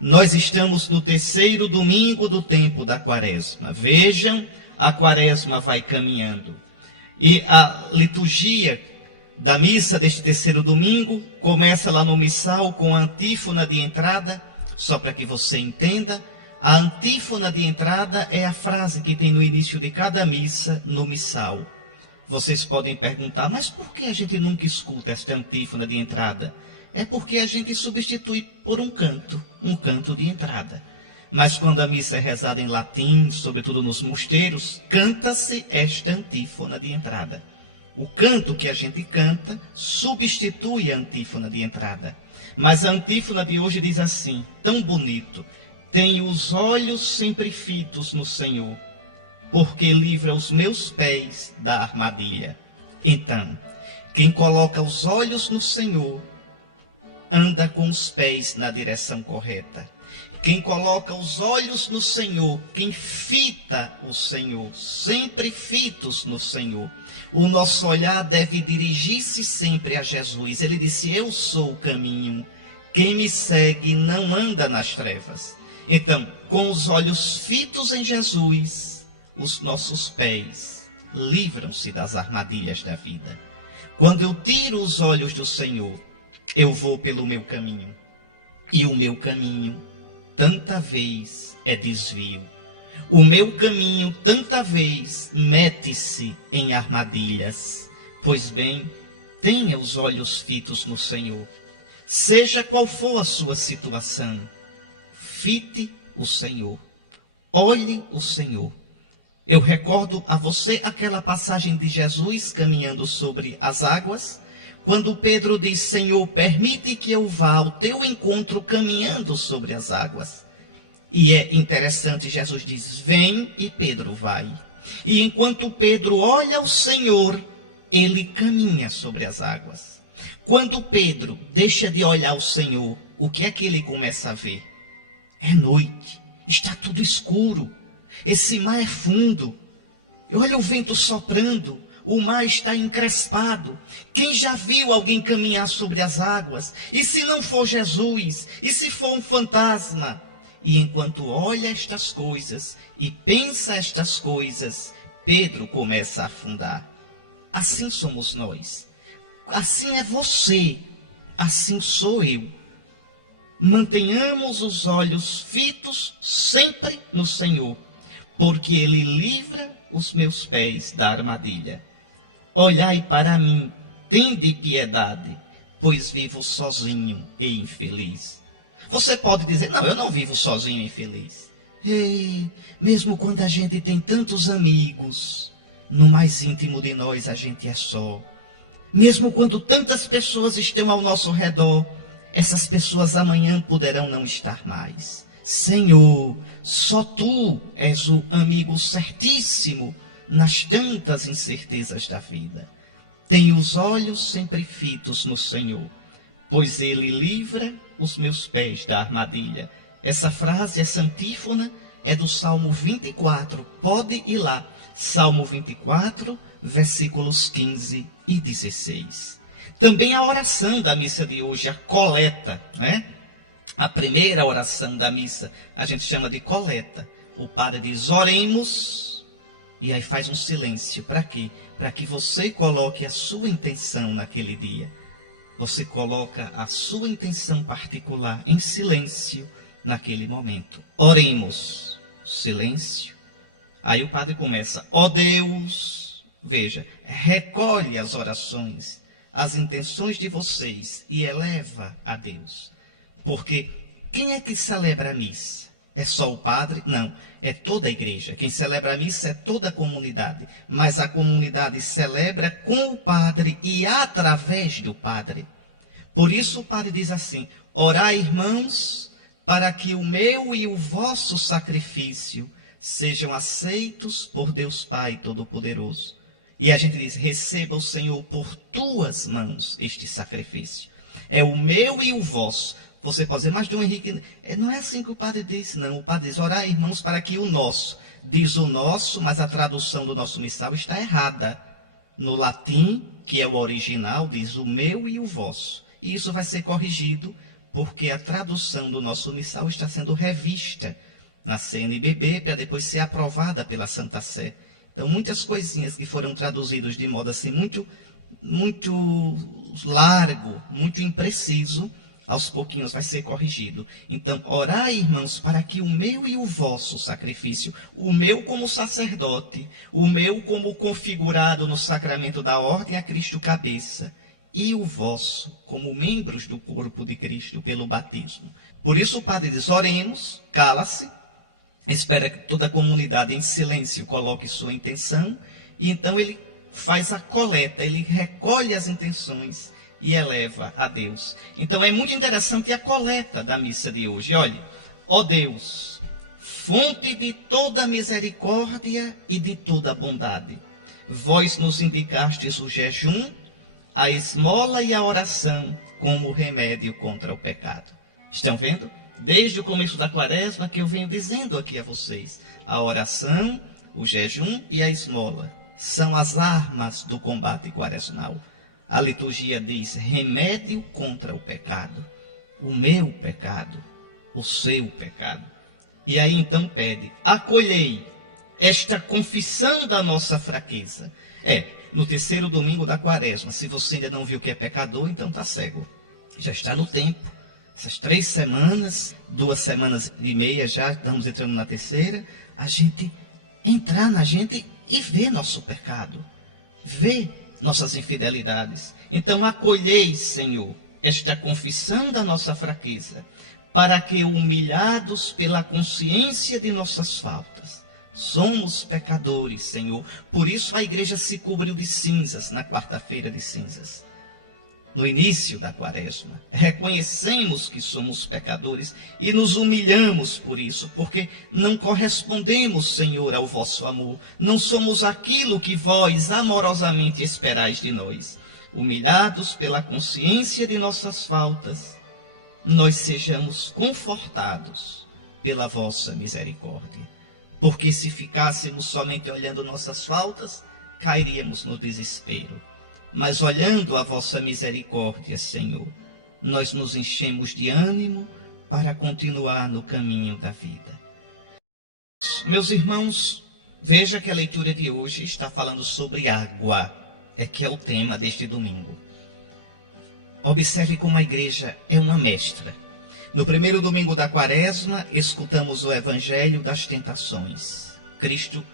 Nós estamos no terceiro domingo do tempo da Quaresma. Vejam, a Quaresma vai caminhando. E a liturgia da missa deste terceiro domingo começa lá no missal com a antífona de entrada, só para que você entenda. A antífona de entrada é a frase que tem no início de cada missa no missal. Vocês podem perguntar, mas por que a gente nunca escuta esta antífona de entrada? É porque a gente substitui por um canto de entrada. Mas quando a missa é rezada em latim, sobretudo nos mosteiros, canta-se esta antífona de entrada. O canto que a gente canta substitui a antífona de entrada. Mas a antífona de hoje diz assim, tão bonito: tenho os olhos sempre fitos no Senhor, porque livra os meus pés da armadilha. Então, quem coloca os olhos no Senhor, anda com os pés na direção correta. Quem coloca os olhos no Senhor, quem fita o Senhor, sempre fitos no Senhor, o nosso olhar deve dirigir-se sempre a Jesus. Ele disse, eu sou o caminho, quem me segue não anda nas trevas. Então, com os olhos fitos em Jesus, os nossos pés livram-se das armadilhas da vida. Quando eu tiro os olhos do Senhor, eu vou pelo meu caminho. E o meu caminho, tanta vez, é desvio. O meu caminho, tanta vez, mete-se em armadilhas. Pois bem, tenha os olhos fitos no Senhor. Seja qual for a sua situação, fite o Senhor. Olhe o Senhor. Eu recordo a você aquela passagem de Jesus caminhando sobre as águas, quando Pedro diz, Senhor, permite que eu vá ao teu encontro caminhando sobre as águas. E é interessante, Jesus diz, vem, e Pedro vai. E enquanto Pedro olha o Senhor, ele caminha sobre as águas. Quando Pedro deixa de olhar o Senhor, o que é que ele começa a ver? É noite, está tudo escuro, esse mar é fundo, olha o vento soprando, o mar está encrespado. Quem já viu alguém caminhar sobre as águas? E se não for Jesus? E se for um fantasma? E enquanto olha estas coisas e pensa estas coisas, Pedro começa a afundar. Assim somos nós. Assim é você. Assim sou eu. Mantenhamos os olhos fitos sempre no Senhor, porque Ele livra os meus pés da armadilha. Olhai para mim, tende piedade, pois vivo sozinho e infeliz. Você pode dizer, não, eu não vivo sozinho e infeliz. Ei, mesmo quando a gente tem tantos amigos, no mais íntimo de nós a gente é só. Mesmo quando tantas pessoas estão ao nosso redor, essas pessoas amanhã poderão não estar mais. Senhor, só Tu és o amigo certíssimo nas tantas incertezas da vida. Tenho os olhos sempre fitos no Senhor, pois Ele livra os meus pés da armadilha. Essa frase, essa antífona, é do Salmo 24. Pode ir lá. Salmo 24, versículos 15 e 16. Também a oração da missa de hoje, a coleta, né? A primeira oração da missa, a gente chama de coleta. O padre diz, oremos, e aí faz um silêncio. Para quê? Para que você coloque a sua intenção naquele dia. Você coloca a sua intenção particular em silêncio naquele momento. Oremos, silêncio. Aí o padre começa, ó Deus, veja, recolhe as orações, as intenções de vocês e eleva a Deus. Porque quem é que celebra a missa? É só o padre? Não, é toda a igreja. Quem celebra a missa é toda a comunidade. Mas a comunidade celebra com o padre e através do padre. Por isso o padre diz assim, orai, irmãos, para que o meu e o vosso sacrifício sejam aceitos por Deus Pai Todo-Poderoso. E a gente diz, receba o Senhor por tuas mãos este sacrifício. É o meu e o vosso. Você pode dizer, mas Dom Henrique, não é assim que o padre diz, não. O padre diz, orai, irmãos, para que o nosso. Diz o nosso, mas a tradução do nosso missal está errada. No latim, que é o original, diz o meu e o vosso. E isso vai ser corrigido porque a tradução do nosso missal está sendo revista na CNBB para depois ser aprovada pela Santa Sé. Então, muitas coisinhas que foram traduzidas de modo assim muito largo, muito impreciso, aos pouquinhos vai ser corrigido. Então, orai, irmãos, para que o meu e o vosso sacrifício, o meu como sacerdote, o meu como configurado no sacramento da ordem a Cristo cabeça, e o vosso como membros do corpo de Cristo pelo batismo. Por isso o padre diz, oremos, cala-se, espera que toda a comunidade em silêncio coloque sua intenção, e então ele faz a coleta, ele recolhe as intenções e eleva a Deus. Então é muito interessante a coleta da missa de hoje. Olhe, ó Deus, fonte de toda misericórdia e de toda bondade, vós nos indicastes o jejum, a esmola e a oração como remédio contra o pecado. Estão vendo? Desde o começo da quaresma que eu venho dizendo aqui a vocês, a oração, o jejum e a esmola são as armas do combate quaresmal. A liturgia diz remédio contra o pecado, o meu pecado, o seu pecado. E aí então pede, acolhei esta confissão da nossa fraqueza. No terceiro domingo da quaresma, se você ainda não viu que é pecador, então está cego. Já está no tempo. Essas 3 semanas, 2 semanas e meia já, estamos entrando na terceira, a gente entrar na gente e ver nosso pecado, ver nossas infidelidades. Então acolhei, Senhor, esta confissão da nossa fraqueza, para que, humilhados pela consciência de nossas faltas, somos pecadores, Senhor. Por isso a igreja se cobriu de cinzas na quarta-feira de cinzas. No início da quaresma, reconhecemos que somos pecadores e nos humilhamos por isso, porque não correspondemos, Senhor, ao vosso amor. Não somos aquilo que vós amorosamente esperais de nós. Humilhados pela consciência de nossas faltas, nós sejamos confortados pela vossa misericórdia. Porque se ficássemos somente olhando nossas faltas, cairíamos no desespero. Mas olhando a vossa misericórdia, Senhor, nós nos enchemos de ânimo para continuar no caminho da vida. Meus irmãos, veja que a leitura de hoje está falando sobre água, que é o tema deste domingo. Observe como a igreja é uma mestra. No primeiro domingo da quaresma, escutamos o evangelho das tentações. Cristo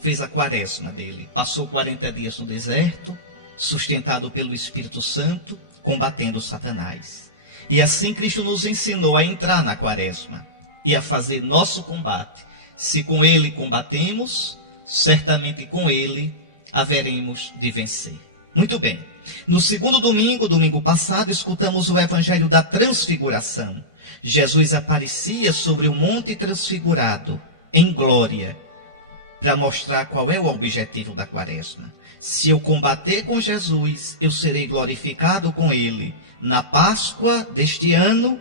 fez a quaresma dele, passou 40 dias no deserto, sustentado pelo Espírito Santo, combatendo Satanás. E assim Cristo nos ensinou a entrar na quaresma e a fazer nosso combate. Se com ele combatemos, certamente com ele haveremos de vencer. Muito bem. No segundo domingo, domingo passado, escutamos o evangelho da transfiguração. Jesus aparecia sobre o monte transfigurado, em glória, para mostrar qual é o objetivo da quaresma. Se eu combater com Jesus, eu serei glorificado com ele na Páscoa deste ano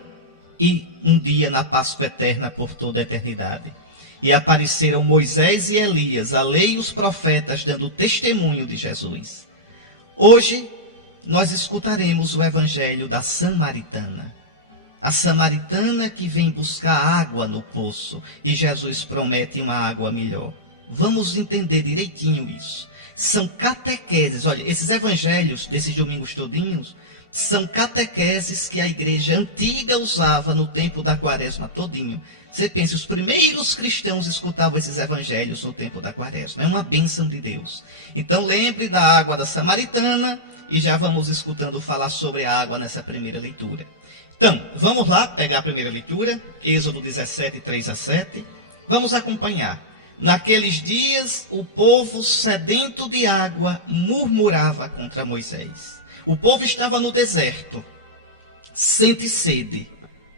e um dia na Páscoa eterna por toda a eternidade. E apareceram Moisés e Elias, a lei e os profetas, dando testemunho de Jesus. Hoje, nós escutaremos o evangelho da samaritana. A samaritana que vem buscar água no poço e Jesus promete uma água melhor. Vamos entender direitinho isso. São catequeses, olha, esses evangelhos desses domingos todinhos, são catequeses que a igreja antiga usava no tempo da quaresma todinho. Você pensa, os primeiros cristãos escutavam esses evangelhos no tempo da quaresma. É uma bênção de Deus. Então lembre da água da samaritana e já vamos escutando falar sobre a água nessa primeira leitura. Então, vamos lá pegar a primeira leitura, Êxodo 17, 3 a 7. Vamos acompanhar. Naqueles dias, o povo sedento de água murmurava contra Moisés. O povo estava no deserto, sente sede.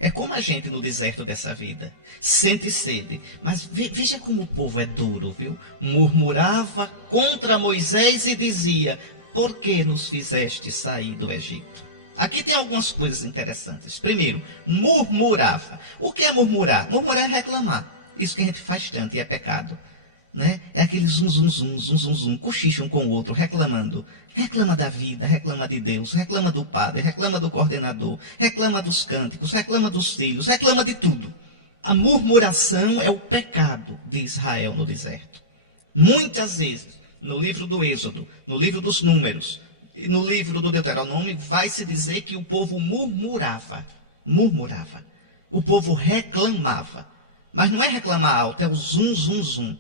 É como a gente no deserto dessa vida, sente sede. Mas veja como o povo é duro, viu? Murmurava contra Moisés e dizia, por que nos fizeste sair do Egito? Aqui tem algumas coisas interessantes. Primeiro, murmurava. O que é murmurar? Murmurar é reclamar. Isso que a gente faz tanto e é pecado. né? É aquele zum, zum, zum, zum, zum, zum, cochicha um com o outro, reclamando. Reclama da vida, reclama de Deus, reclama do padre, reclama do coordenador, reclama dos cânticos, reclama dos filhos, reclama de tudo. A murmuração é o pecado de Israel no deserto. Muitas vezes, no livro do Êxodo, no livro dos Números, e no livro do Deuteronômio, vai se dizer que o povo murmurava. Murmurava. O povo reclamava. Mas não é reclamar alto, é o zum, zum, zum.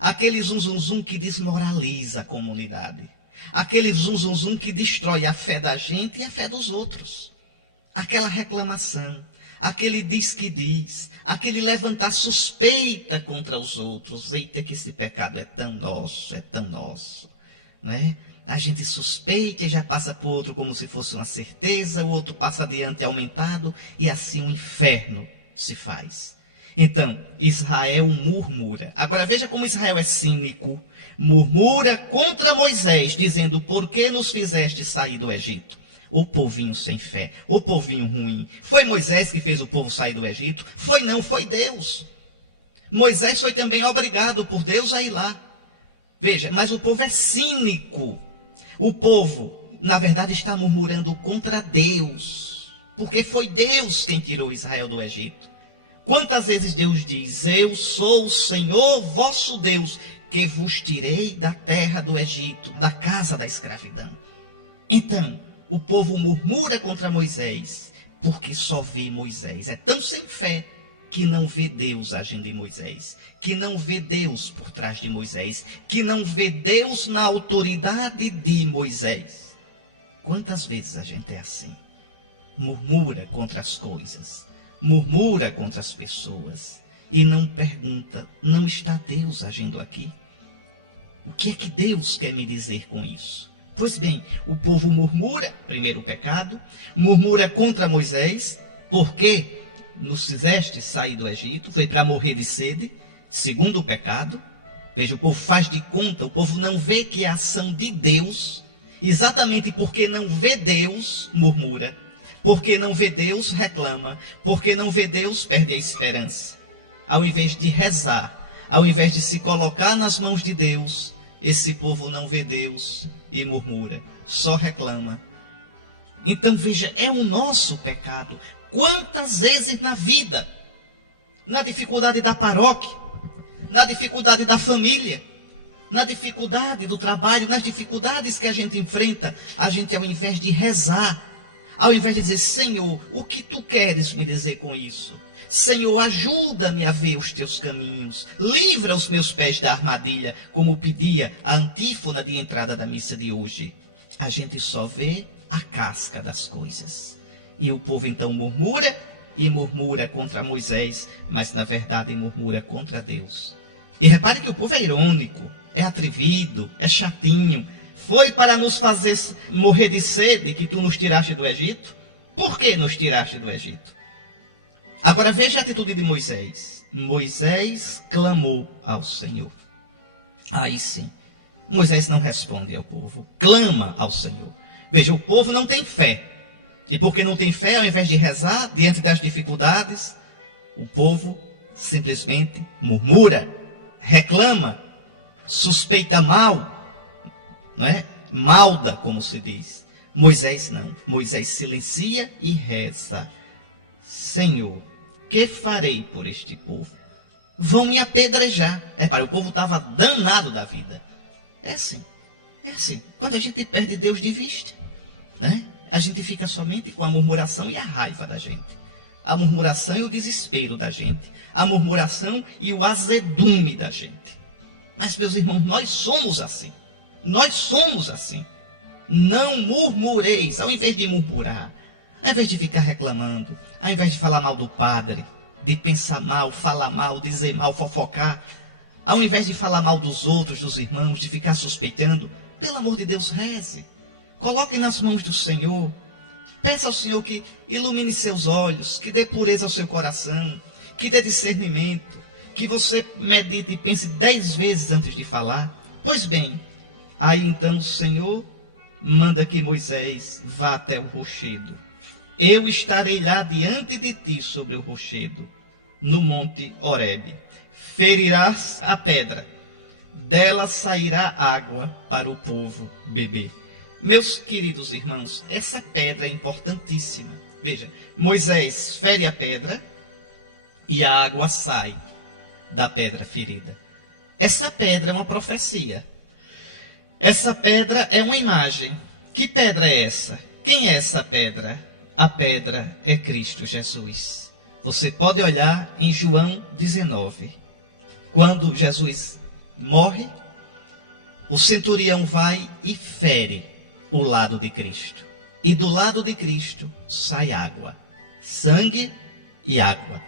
Aquele zum, zum, zum que desmoraliza a comunidade. Aquele zum, zum, zum que destrói a fé da gente e a fé dos outros. Aquela reclamação, aquele diz que diz, aquele levantar suspeita contra os outros. Eita, que esse pecado é tão nosso, né? A gente suspeita e já passa por outro como se fosse uma certeza, o outro passa adiante aumentado e assim o inferno se faz. Então, Israel murmura. Agora veja como Israel é cínico. Murmura contra Moisés, dizendo, por que nos fizeste sair do Egito? O povinho sem fé, o povinho ruim. Foi Moisés que fez o povo sair do Egito? Foi não, foi Deus. Moisés foi também obrigado por Deus a ir lá. Veja, mas o povo é cínico. O povo, na verdade, está murmurando contra Deus. Porque foi Deus quem tirou Israel do Egito. Quantas vezes Deus diz, eu sou o Senhor vosso Deus, que vos tirei da terra do Egito, da casa da escravidão. Então, o povo murmura contra Moisés, porque só vê Moisés. É tão sem fé que não vê Deus agindo em Moisés, que não vê Deus por trás de Moisés, que não vê Deus na autoridade de Moisés. Quantas vezes a gente é assim? Murmura contra as coisas, murmura contra as pessoas e não pergunta, não está Deus agindo aqui? O que é que Deus quer me dizer com isso? Pois bem, o povo murmura, primeiro o pecado, murmura contra Moisés, porque nos fizeste sair do Egito, foi para morrer de sede, segundo o pecado. Veja, o povo faz de conta, o povo não vê que é a ação de Deus, exatamente porque não vê Deus, murmura. Porque não vê Deus, reclama. Porque não vê Deus, perde a esperança. Ao invés de rezar, ao invés de se colocar nas mãos de Deus, esse povo não vê Deus e murmura, só reclama. Então veja, é o nosso pecado. Quantas vezes na vida, na dificuldade da paróquia, na dificuldade da família, na dificuldade do trabalho, nas dificuldades que a gente enfrenta, a gente ao invés de rezar, ao invés de dizer, Senhor, o que tu queres me dizer com isso? Senhor, ajuda-me a ver os teus caminhos, livra os meus pés da armadilha, como pedia a antífona de entrada da missa de hoje. A gente só vê a casca das coisas. E o povo então murmura, e murmura contra Moisés, mas na verdade murmura contra Deus. E repare que o povo é irônico, é atrevido, é chatinho. Foi para nos fazer morrer de sede que tu nos tiraste do Egito? Por que nos tiraste do Egito? Agora veja a atitude de Moisés. Moisés clamou ao Senhor. Aí sim, Moisés não responde ao povo, clama ao Senhor. Veja, o povo não tem fé. E porque não tem fé, ao invés de rezar diante das dificuldades, o povo simplesmente murmura, reclama, suspeita mal, não é? Malda, como se diz. Moisés não. Moisés silencia e reza. Senhor, que farei por este povo? Vão me apedrejar. Para o povo estava danado da vida. É assim. Quando a gente perde Deus de vista, né? A gente fica somente com a murmuração e a raiva da gente. A murmuração e o desespero da gente. A murmuração e o azedume da gente. Mas, meus irmãos, nós somos assim. Nós somos assim. Não murmureis. Ao invés de murmurar, ao invés de ficar reclamando, ao invés de falar mal do padre, de pensar mal, falar mal, dizer mal, fofocar, ao invés de falar mal dos outros, dos irmãos, de ficar suspeitando, pelo amor de Deus, reze. Coloque nas mãos do Senhor. Peça ao Senhor que ilumine seus olhos, que dê pureza ao seu coração, que dê discernimento, que você medite e pense 10 vezes antes de falar. Pois bem, aí então o Senhor manda que Moisés vá até o rochedo. Eu estarei lá diante de ti sobre o rochedo, no monte Horebe. Ferirás a pedra, dela sairá água para o povo beber. Meus queridos irmãos, essa pedra é importantíssima. Veja, Moisés fere a pedra e a água sai da pedra ferida. Essa pedra é uma profecia. Essa pedra é uma imagem. Que pedra é essa? Quem é essa pedra? A pedra é Cristo Jesus. Você pode olhar em João 19. Quando Jesus morre, o centurião vai e fere o lado de Cristo. E do lado de Cristo sai água, sangue e água.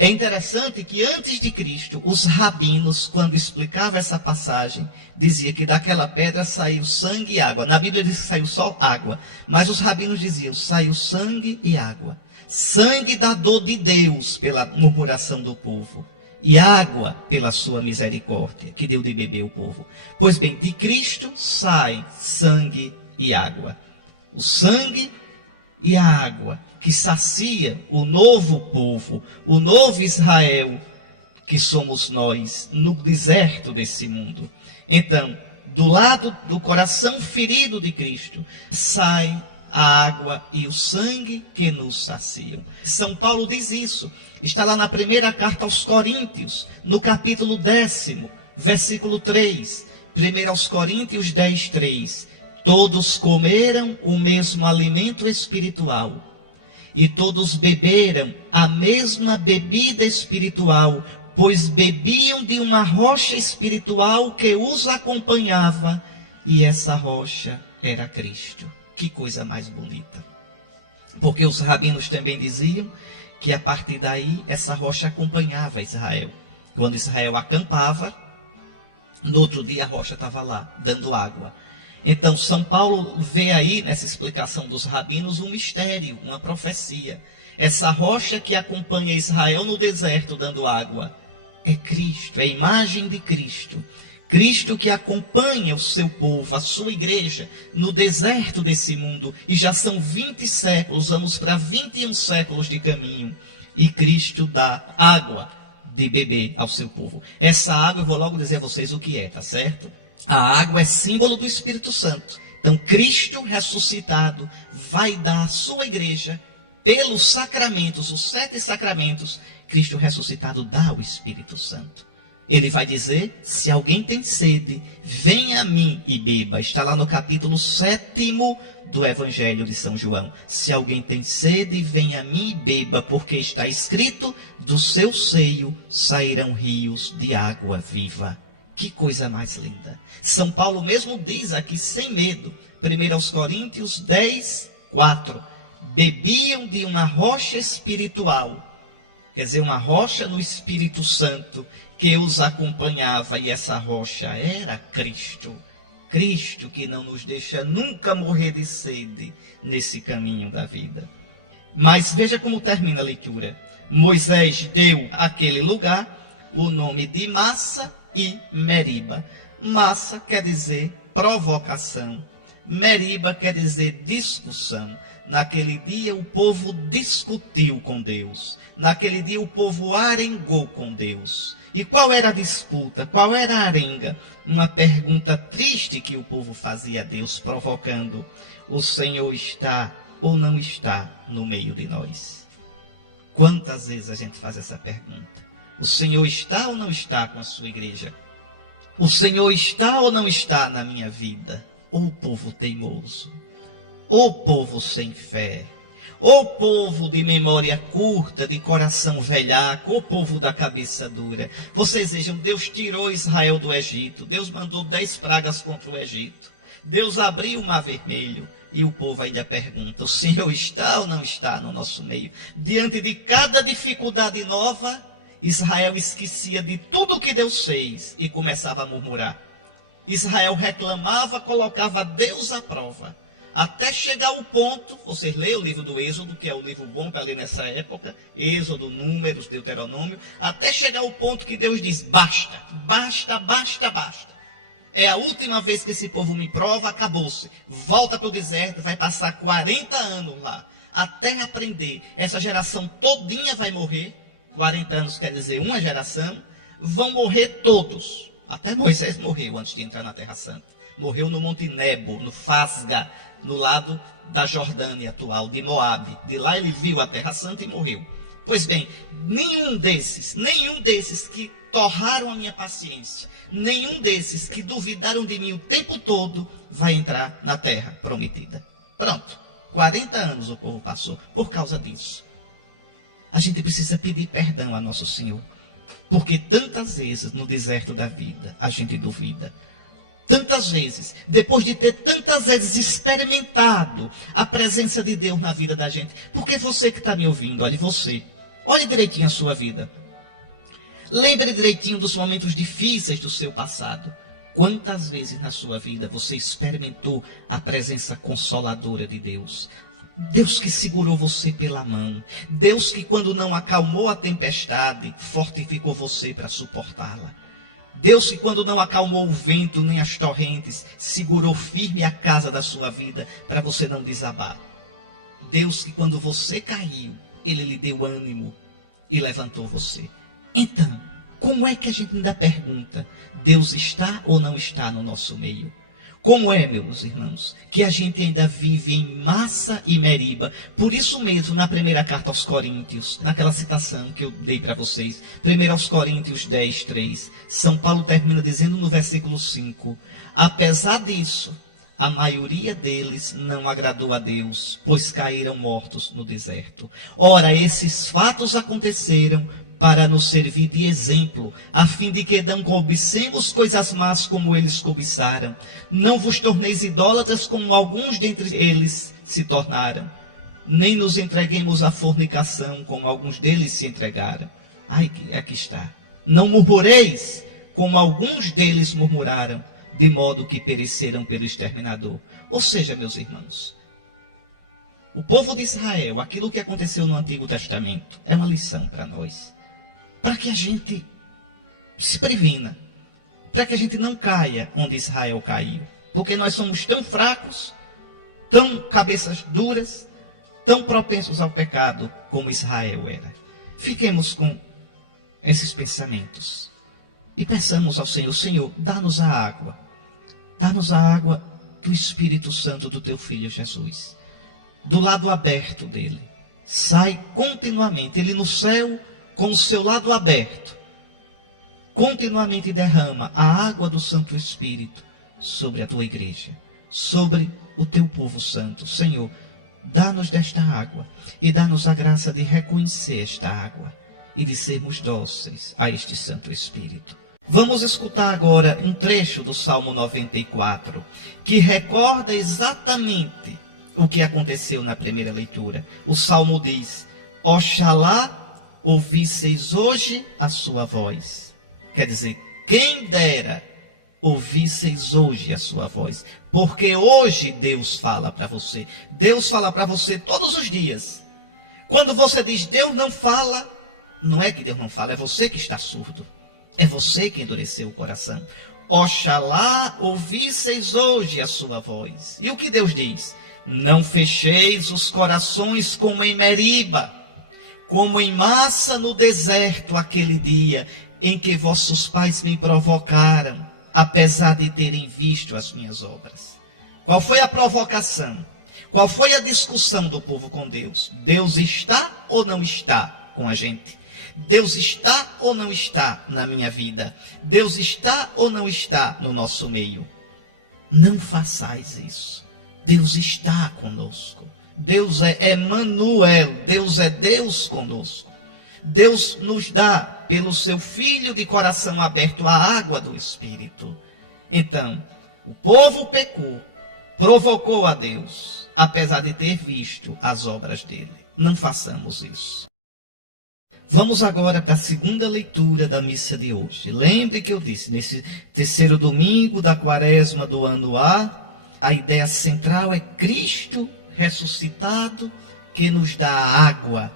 É interessante que antes de Cristo, os rabinos, quando explicavam essa passagem, diziam que daquela pedra saiu sangue e água. Na Bíblia diz que saiu só água, mas os rabinos diziam, saiu sangue e água. Sangue da dor de Deus pela murmuração do povo, e água pela sua misericórdia, que deu de beber o povo. Pois bem, de Cristo sai sangue e água. O sangue e a água que sacia o novo povo, o novo Israel, que somos nós, no deserto desse mundo. Então, do lado do coração ferido de Cristo, sai a água e o sangue que nos saciam. São Paulo diz isso. Está lá na primeira carta aos Coríntios, no capítulo 10, versículo 3. 1 aos Coríntios 10, 3. Todos comeram o mesmo alimento espiritual, e todos beberam a mesma bebida espiritual, pois bebiam de uma rocha espiritual que os acompanhava, e essa rocha era Cristo. Que coisa mais bonita. Porque os rabinos também diziam que a partir daí essa rocha acompanhava Israel. Quando Israel acampava, no outro dia a rocha estava lá, dando água. Então São Paulo vê aí nessa explicação dos rabinos um mistério, uma profecia. Essa rocha que acompanha Israel no deserto dando água é Cristo, é a imagem de Cristo. Cristo que acompanha o seu povo, a sua igreja, no deserto desse mundo. E já são 20 séculos, vamos para 21 séculos de caminho. E Cristo dá água de beber ao seu povo. Essa água, eu vou logo dizer a vocês o que é, tá certo? A água é símbolo do Espírito Santo. Então, Cristo ressuscitado vai dar à sua igreja, pelos sacramentos, os 7 sacramentos, Cristo ressuscitado dá o Espírito Santo. Ele vai dizer, se alguém tem sede, venha a mim e beba. Está lá no capítulo 7 do Evangelho de São João. Se alguém tem sede, venha a mim e beba, porque está escrito, do seu seio sairão rios de água viva. Que coisa mais linda. São Paulo mesmo diz aqui, sem medo, 1 aos Coríntios 10, 4. Bebiam de uma rocha espiritual, quer dizer, uma rocha no Espírito Santo, que os acompanhava, e essa rocha era Cristo. Cristo que não nos deixa nunca morrer de sede nesse caminho da vida. Mas veja como termina a leitura. Moisés deu àquele lugar o nome de Massa e Meriba. Massa quer dizer provocação. Meriba quer dizer discussão. Naquele dia o povo discutiu com Deus. Naquele dia o povo arengou com Deus. E qual era a disputa? Qual era a arenga? Uma pergunta triste que o povo fazia a Deus, provocando: o Senhor está ou não está no meio de nós? Quantas vezes a gente faz essa pergunta? O Senhor está ou não está com a sua igreja? O Senhor está ou não está na minha vida? O povo teimoso, o povo sem fé, o povo de memória curta, de coração velhaco, o povo da cabeça dura. Vocês vejam, Deus tirou Israel do Egito, Deus mandou 10 pragas contra o Egito, Deus abriu o Mar Vermelho, e o povo ainda pergunta: o Senhor está ou não está no nosso meio? Diante de cada dificuldade nova, Israel esquecia de tudo que Deus fez e começava a murmurar. Israel reclamava, colocava Deus à prova, até chegar ao ponto, vocês leem o livro do Êxodo, que é o livro bom para ler nessa época, Êxodo, Números, Deuteronômio, até chegar ao ponto que Deus diz: basta, basta, basta, basta. É a última vez que esse povo me prova, acabou-se. Volta para o deserto, vai passar 40 anos lá, até aprender. Essa geração todinha vai morrer, 40 anos quer dizer uma geração, vão morrer todos. Até Moisés morreu antes de entrar na Terra Santa. Morreu no Monte Nebo, no Fasga, no lado da Jordânia atual, de Moabe. De lá ele viu a Terra Santa e morreu. Pois bem, nenhum desses que torraram a minha paciência, nenhum desses que duvidaram de mim o tempo todo, vai entrar na Terra Prometida. Pronto, 40 anos o povo passou por causa disso. A gente precisa pedir perdão a nosso Senhor, porque tantas vezes no deserto da vida a gente duvida. Tantas vezes, depois de ter tantas vezes experimentado a presença de Deus na vida da gente. Porque você que está me ouvindo, olhe direitinho a sua vida. Lembre direitinho dos momentos difíceis do seu passado. Quantas vezes na sua vida você experimentou a presença consoladora de Deus? Deus que segurou você pela mão. Deus que, quando não acalmou a tempestade, fortificou você para suportá-la. Deus que, quando não acalmou o vento nem as torrentes, segurou firme a casa da sua vida para você não desabar. Deus que, quando você caiu, Ele lhe deu ânimo e levantou você. Então, como é que a gente ainda pergunta, Deus está ou não está no nosso meio? Como é, meus irmãos, que a gente ainda vive em Massa e Meriba? Por isso mesmo, na primeira carta aos Coríntios, naquela citação que eu dei para vocês, 1 aos Coríntios 10, 3, São Paulo termina dizendo no versículo 5, apesar disso, a maioria deles não agradou a Deus, pois caíram mortos no deserto. Ora, esses fatos aconteceram para nos servir de exemplo, a fim de que não cobicemos coisas más como eles cobiçaram. Não vos torneis idólatras como alguns dentre eles se tornaram. Nem nos entreguemos à fornicação como alguns deles se entregaram. Aqui está. Não murmureis como alguns deles murmuraram, de modo que pereceram pelo exterminador. Ou seja, meus irmãos, o povo de Israel, aquilo que aconteceu no Antigo Testamento, é uma lição para nós. Para que a gente se previna, para que a gente não caia onde Israel caiu. Porque nós somos tão fracos, tão cabeças duras, tão propensos ao pecado como Israel era. Fiquemos com esses pensamentos e peçamos ao Senhor, Senhor, dá-nos a água do Espírito Santo do Teu Filho Jesus, do lado aberto dele. Sai continuamente, ele no céu, com o seu lado aberto, continuamente derrama a água do Santo Espírito sobre a tua igreja, sobre o teu povo santo. Senhor, dá-nos desta água e dá-nos a graça de reconhecer esta água e de sermos dóceis a este Santo Espírito. Vamos escutar agora um trecho do Salmo 94, que recorda exatamente o que aconteceu na primeira leitura. O Salmo diz, Oxalá ouvisseis hoje a sua voz. Quer dizer, quem dera ouvisseis hoje a sua voz. Porque hoje Deus fala para você. Deus fala para você todos os dias. Quando você diz Deus não fala, não é que Deus não fala, é você que está surdo. É você que endureceu o coração. Oxalá ouvisseis hoje a sua voz. E o que Deus diz? Não fecheis os corações como em Meriba, como em Massa no deserto aquele dia em que vossos pais me provocaram, apesar de terem visto as minhas obras. Qual foi a provocação? Qual foi a discussão do povo com Deus? Deus está ou não está com a gente? Deus está ou não está na minha vida? Deus está ou não está no nosso meio? Não façais isso. Deus está conosco. Deus é Emanuel, Deus é Deus conosco. Deus nos dá, pelo seu Filho de coração aberto, a água do Espírito. Então, o povo pecou, provocou a Deus, apesar de ter visto as obras dele. Não façamos isso. Vamos agora para a segunda leitura da missa de hoje. Lembre que eu disse, nesse terceiro domingo da quaresma do ano A ideia central é Cristo ressuscitado, que nos dá a água,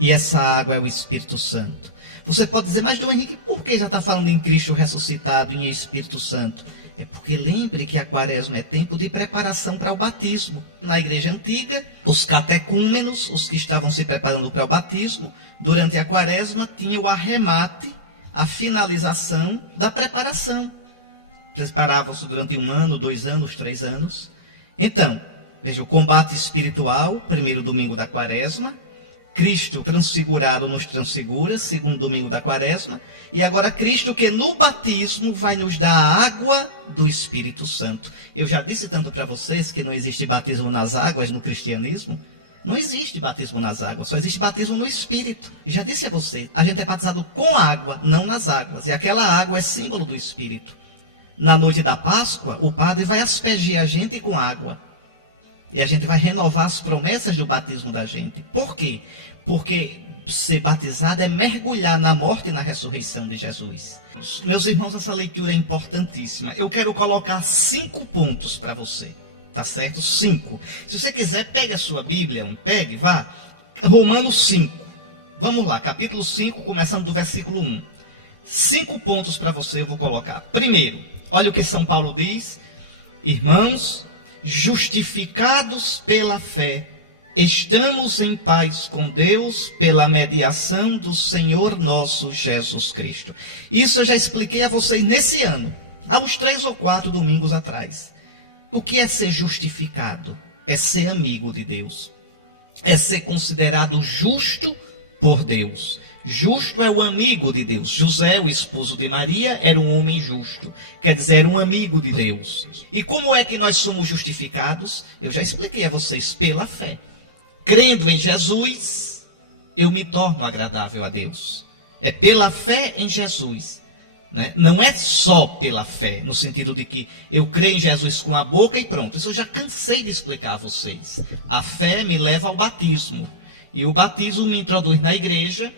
e essa água é o Espírito Santo. Você pode dizer, mas Dom Henrique, por que já está falando em Cristo ressuscitado e em Espírito Santo? É porque lembre que a quaresma é tempo de preparação para o batismo. Na igreja antiga, os catecúmenos, os que estavam se preparando para o batismo, durante a quaresma, tinham o arremate a finalização da preparação. Preparavam-se durante 1 ano, 2 anos, 3 anos. Então, veja, o combate espiritual, primeiro domingo da quaresma. Cristo transfigurado nos transfigura, segundo domingo da quaresma. E agora Cristo que no batismo vai nos dar a água do Espírito Santo. Eu já disse tanto para vocês que não existe batismo nas águas no cristianismo. Não existe batismo nas águas, só existe batismo no Espírito. Já disse a você, a gente é batizado com água, não nas águas. E aquela água é símbolo do Espírito. Na noite da Páscoa, o padre vai aspergir a gente com água. E a gente vai renovar as promessas do batismo da gente. Por quê? Porque ser batizado é mergulhar na morte e na ressurreição de Jesus. Meus irmãos, essa leitura é importantíssima. Eu quero colocar 5 pontos para você. Tá certo? 5. Se você quiser, pegue a sua Bíblia, vá. Romanos 5. Vamos lá, capítulo 5, começando do versículo 1. 5 pontos para você eu vou colocar. Primeiro, olha o que São Paulo diz. Irmãos, justificados pela fé, estamos em paz com Deus pela mediação do Senhor nosso Jesus Cristo. Isso eu já expliquei a vocês nesse ano, há uns 3 ou 4 domingos atrás. O que é ser justificado? É ser amigo de Deus. É ser considerado justo por Deus. Justo é o amigo de Deus. José, o esposo de Maria, era um homem justo. Quer dizer, era um amigo de Deus. E como é que nós somos justificados? Eu já expliquei a vocês, pela fé. Crendo em Jesus, eu me torno agradável a Deus. É pela fé em Jesus. Né? Não é só pela fé, no sentido de que eu creio em Jesus com a boca e pronto. Isso eu já cansei de explicar a vocês. A fé me leva ao batismo. E o batismo me introduz na igreja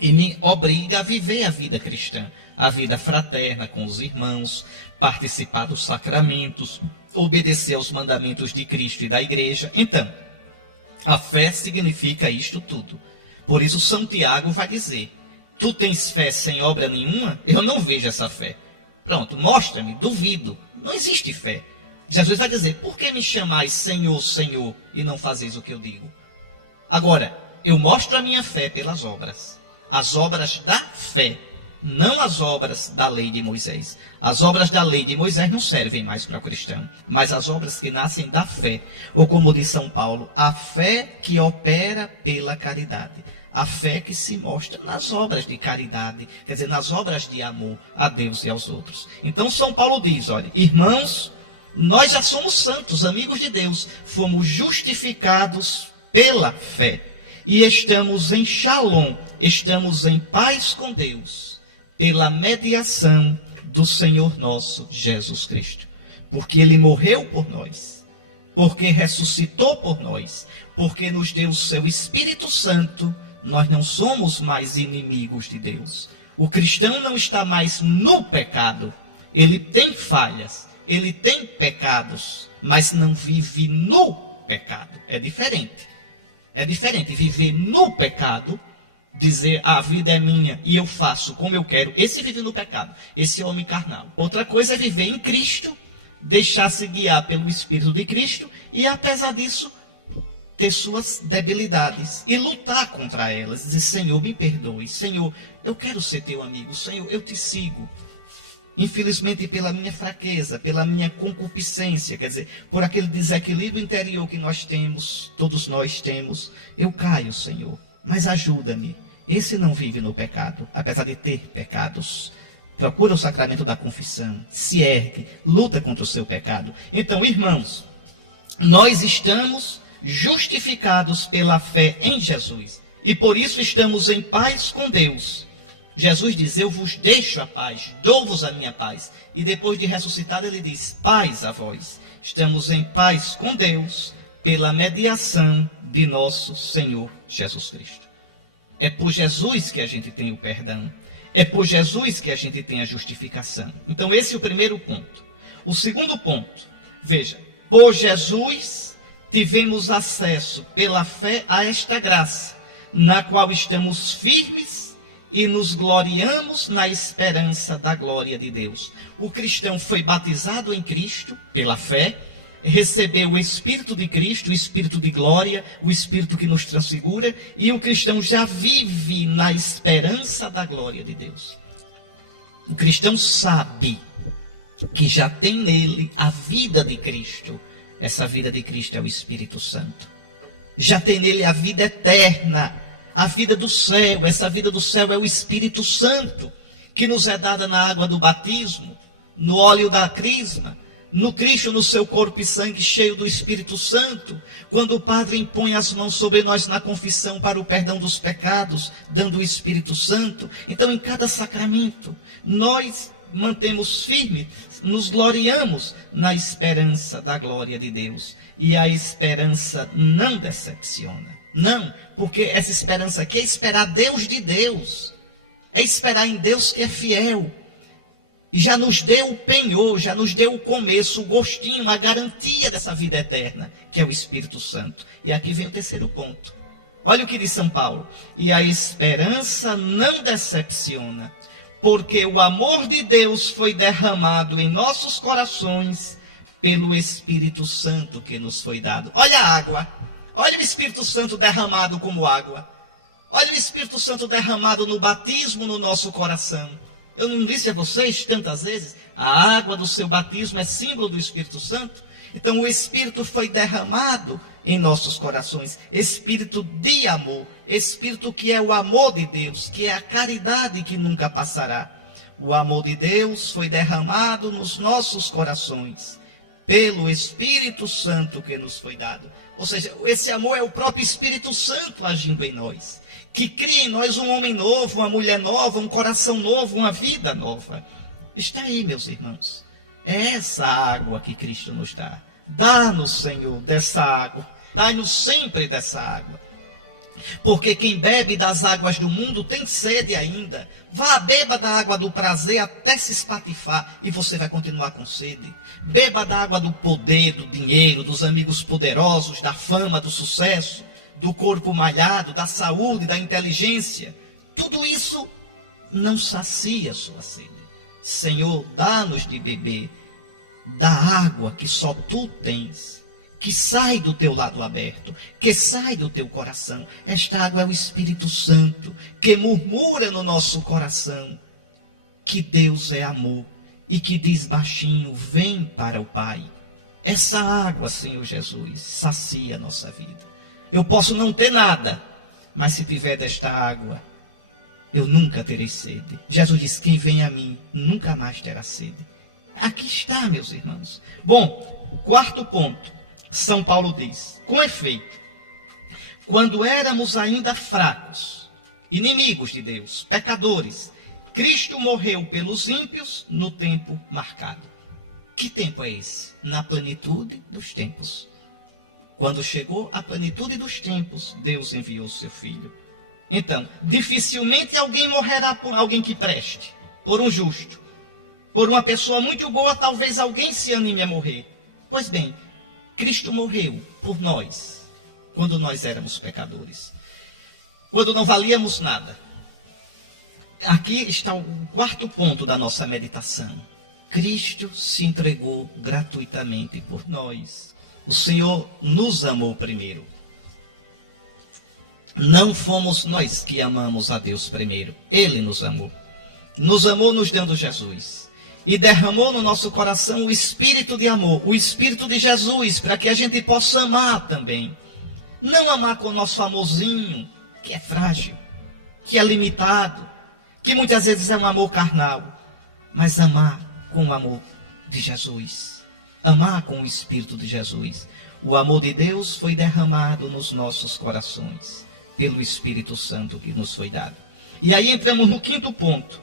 e me obriga a viver a vida cristã, a vida fraterna com os irmãos, participar dos sacramentos, obedecer aos mandamentos de Cristo e da igreja. Então, a fé significa isto tudo. Por isso São Tiago vai dizer, tu tens fé sem obra nenhuma? Eu não vejo essa fé. Pronto, mostra-me, duvido. Não existe fé. Jesus vai dizer, por que me chamais Senhor, Senhor, e não fazeis o que eu digo? Agora, eu mostro a minha fé pelas obras. As obras da fé, não as obras da lei de Moisés. As obras da lei de Moisés não servem mais para o cristão, mas as obras que nascem da fé. Ou como diz São Paulo, a fé que opera pela caridade. A fé que se mostra nas obras de caridade, quer dizer, nas obras de amor a Deus e aos outros. Então São Paulo diz, olha, irmãos, nós já somos santos, amigos de Deus, fomos justificados pela fé. E estamos em Shalom, estamos em paz com Deus, pela mediação do Senhor nosso Jesus Cristo. Porque Ele morreu por nós, porque ressuscitou por nós, porque nos deu o seu Espírito Santo, nós não somos mais inimigos de Deus. O cristão não está mais no pecado, ele tem falhas, ele tem pecados, mas não vive no pecado. É diferente. É diferente viver no pecado, dizer a vida é minha e eu faço como eu quero. Esse vive no pecado, esse é homem carnal. Outra coisa é viver em Cristo, deixar-se guiar pelo Espírito de Cristo e apesar disso, ter suas debilidades e lutar contra elas. Dizer, Senhor, me perdoe. Senhor, eu quero ser teu amigo. Senhor, eu te sigo. Infelizmente, pela minha fraqueza, pela minha concupiscência, quer dizer, por aquele desequilíbrio interior que nós temos, todos nós temos, eu caio, Senhor, mas ajuda-me. Esse não vive no pecado, apesar de ter pecados. Procura o sacramento da confissão, se ergue, luta contra o seu pecado. Então, irmãos, nós estamos justificados pela fé em Jesus, e por isso estamos em paz com Deus. Jesus diz, eu vos deixo a paz, dou-vos a minha paz. E depois de ressuscitado ele diz, paz a vós. Estamos em paz com Deus pela mediação de nosso Senhor Jesus Cristo. É por Jesus que a gente tem o perdão. É por Jesus que a gente tem a justificação. Então esse é o primeiro ponto. O segundo ponto, veja, por Jesus tivemos acesso pela fé a esta graça, na qual estamos firmes e nos gloriamos na esperança da glória de Deus. O cristão foi batizado em Cristo pela fé, receber o Espírito de Cristo, o Espírito de glória, o Espírito que nos transfigura, e o cristão já vive na esperança da glória de Deus. O cristão sabe que já tem nele a vida de Cristo. Essa vida de Cristo é o Espírito Santo. Já tem nele a vida eterna, a vida do céu. Essa vida do céu é o Espírito Santo, que nos é dada na água do batismo, no óleo da crisma, no Cristo, no seu corpo e sangue cheio do Espírito Santo, quando o Padre impõe as mãos sobre nós na confissão para o perdão dos pecados, dando o Espírito Santo. Então, em cada sacramento, nós mantemos firme, nos gloriamos na esperança da glória de Deus. E a esperança não decepciona. Não, porque essa esperança aqui é esperar Deus de Deus. É esperar em Deus que é fiel. Já nos deu o penhor, já nos deu o começo, o gostinho, a garantia dessa vida eterna, que é o Espírito Santo. E aqui vem o terceiro ponto. Olha o que diz São Paulo. E a esperança não decepciona, porque o amor de Deus foi derramado em nossos corações pelo Espírito Santo que nos foi dado. Olha a água. Olha o Espírito Santo derramado como água. Olha o Espírito Santo derramado no batismo no nosso coração. Eu não disse a vocês tantas vezes, a água do seu batismo é símbolo do Espírito Santo. Então o Espírito foi derramado em nossos corações. Espírito de amor. Espírito que é o amor de Deus, que é a caridade que nunca passará. O amor de Deus foi derramado nos nossos corações, pelo Espírito Santo que nos foi dado. Ou seja, esse amor é o próprio Espírito Santo agindo em nós, que cria em nós um homem novo, uma mulher nova, um coração novo, uma vida nova. Está aí, meus irmãos. É essa água que Cristo nos dá. Dá-nos, Senhor, dessa água. Dá-nos sempre dessa água. Porque quem bebe das águas do mundo tem sede ainda. Vá, beba da água do prazer até se espatifar e você vai continuar com sede. Beba da água do poder, do dinheiro, dos amigos poderosos, da fama, do sucesso, do corpo malhado, da saúde, da inteligência. Tudo isso não sacia sua sede. Senhor, dá-nos de beber da água que só tu tens, que sai do teu lado aberto, que sai do teu coração. Esta água é o Espírito Santo, que murmura no nosso coração que Deus é amor e que diz baixinho, vem para o Pai. Essa água, Senhor Jesus, sacia a nossa vida. Eu posso não ter nada, mas se tiver desta água, eu nunca terei sede. Jesus diz, quem vem a mim, nunca mais terá sede. Aqui está, meus irmãos. Bom, quarto ponto. São Paulo diz, com efeito, quando éramos ainda fracos, inimigos de Deus, pecadores, Cristo morreu pelos ímpios no tempo marcado. Que tempo é esse? Na plenitude dos tempos. Quando chegou a plenitude dos tempos, Deus enviou seu Filho. Então, dificilmente alguém morrerá por alguém que preste, por um justo. Por uma pessoa muito boa, talvez alguém se anime a morrer. Pois bem, Cristo morreu por nós, quando nós éramos pecadores, quando não valíamos nada. Aqui está o quarto ponto da nossa meditação. Cristo se entregou gratuitamente por nós. O Senhor nos amou primeiro. Não fomos nós que amamos a Deus primeiro. Ele nos amou. Nos amou nos dando Jesus. E derramou no nosso coração o Espírito de amor, o Espírito de Jesus, para que a gente possa amar também. Não amar com o nosso amorzinho, que é frágil, que é limitado, que muitas vezes é um amor carnal, mas amar com o amor de Jesus, amar com o Espírito de Jesus. O amor de Deus foi derramado nos nossos corações, pelo Espírito Santo que nos foi dado. E aí entramos no quinto ponto.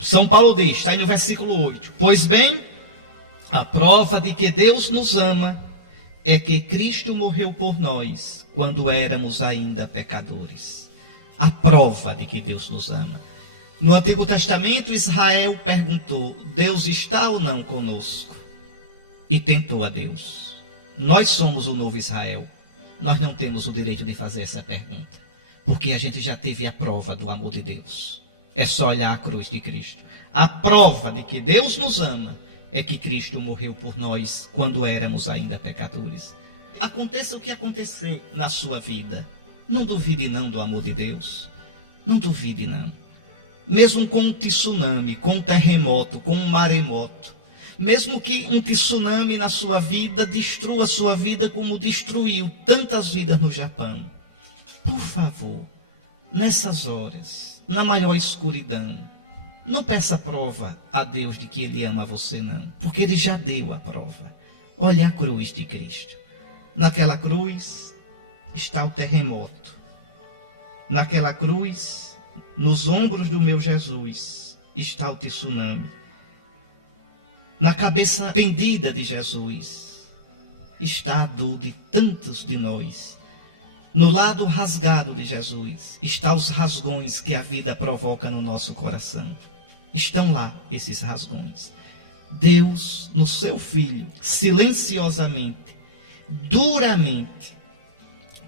São Paulo diz, está aí no versículo 8. Pois bem, a prova de que Deus nos ama é que Cristo morreu por nós quando éramos ainda pecadores. A prova de que Deus nos ama. No Antigo Testamento, Israel perguntou, Deus está ou não conosco? E tentou a Deus. Nós somos o novo Israel. Nós não temos o direito de fazer essa pergunta, porque a gente já teve a prova do amor de Deus. É só olhar a cruz de Cristo. A prova de que Deus nos ama é que Cristo morreu por nós quando éramos ainda pecadores. Aconteça o que acontecer na sua vida, não duvide não do amor de Deus. Não duvide não. Mesmo com um tsunami, com um terremoto, com um maremoto, mesmo que um tsunami na sua vida destrua a sua vida como destruiu tantas vidas no Japão, por favor, nessas horas, na maior escuridão, não peça prova a Deus de que Ele ama você não, porque Ele já deu a prova. Olha a cruz de Cristo. Naquela cruz está o terremoto. Naquela cruz, nos ombros do meu Jesus, está o tsunami. Na cabeça pendida de Jesus, está a dor de tantos de nós. No lado rasgado de Jesus, estão os rasgões que a vida provoca no nosso coração. Estão lá esses rasgões. Deus, no seu Filho, silenciosamente, duramente,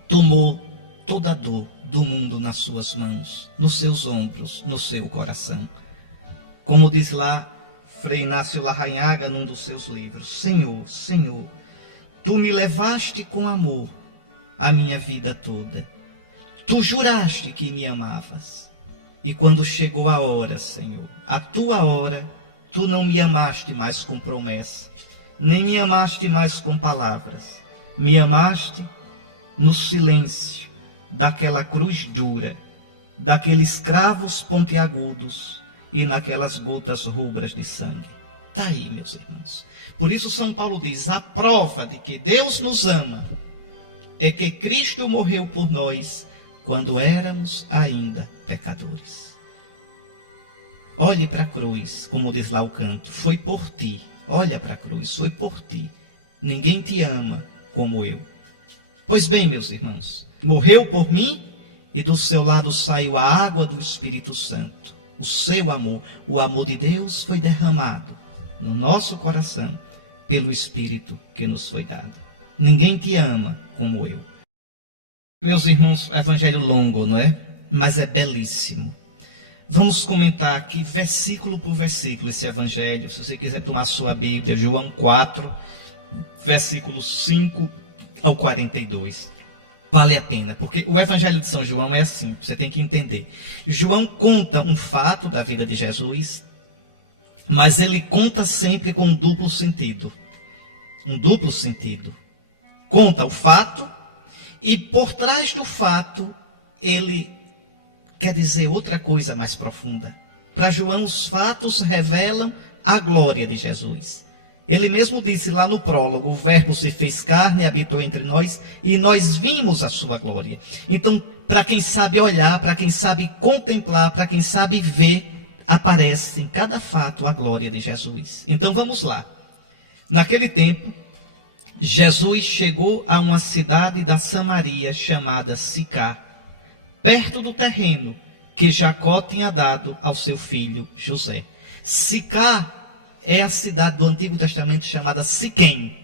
tomou toda a dor do mundo nas suas mãos, nos seus ombros, no seu coração. Como diz lá Frei Inácio Larrañaga num dos seus livros: Senhor, Senhor, Tu me levaste com amor a minha vida toda. Tu juraste que me amavas. E quando chegou a hora, Senhor, a Tua hora, Tu não me amaste mais com promessa, nem me amaste mais com palavras. Me amaste no silêncio daquela cruz dura, daqueles cravos pontiagudos e naquelas gotas rubras de sangue. Está aí, meus irmãos. Por isso São Paulo diz: a prova de que Deus nos ama é que Cristo morreu por nós quando éramos ainda pecadores. Olhe para a cruz, como diz lá o canto, foi por ti. Olha para a cruz, foi por ti. Ninguém te ama como eu. Pois bem, meus irmãos, morreu por mim e do seu lado saiu a água do Espírito Santo. O seu amor, o amor de Deus foi derramado no nosso coração pelo Espírito que nos foi dado. Ninguém te ama como eu. Meus irmãos, evangelho longo, não é? Mas é belíssimo. Vamos comentar aqui versículo por versículo esse evangelho. Se você quiser tomar sua Bíblia, João 4, versículos 5 ao 42. Vale a pena, porque o evangelho de São João é assim, você tem que entender. João conta um fato da vida de Jesus, mas ele conta sempre com um duplo sentido. Um duplo sentido. Conta o fato e por trás do fato ele quer dizer outra coisa mais profunda. Para João, os fatos revelam a glória de Jesus. Ele mesmo disse lá no prólogo: o verbo se fez carne e habitou entre nós, e nós vimos a sua glória. Então, para quem sabe olhar, para quem sabe contemplar, para quem sabe ver, aparece em cada fato a glória de Jesus. Então vamos lá. Naquele tempo, Jesus chegou a uma cidade da Samaria chamada Sicar, perto do terreno que Jacó tinha dado ao seu filho José. Sicar é a cidade do Antigo Testamento chamada Siquém,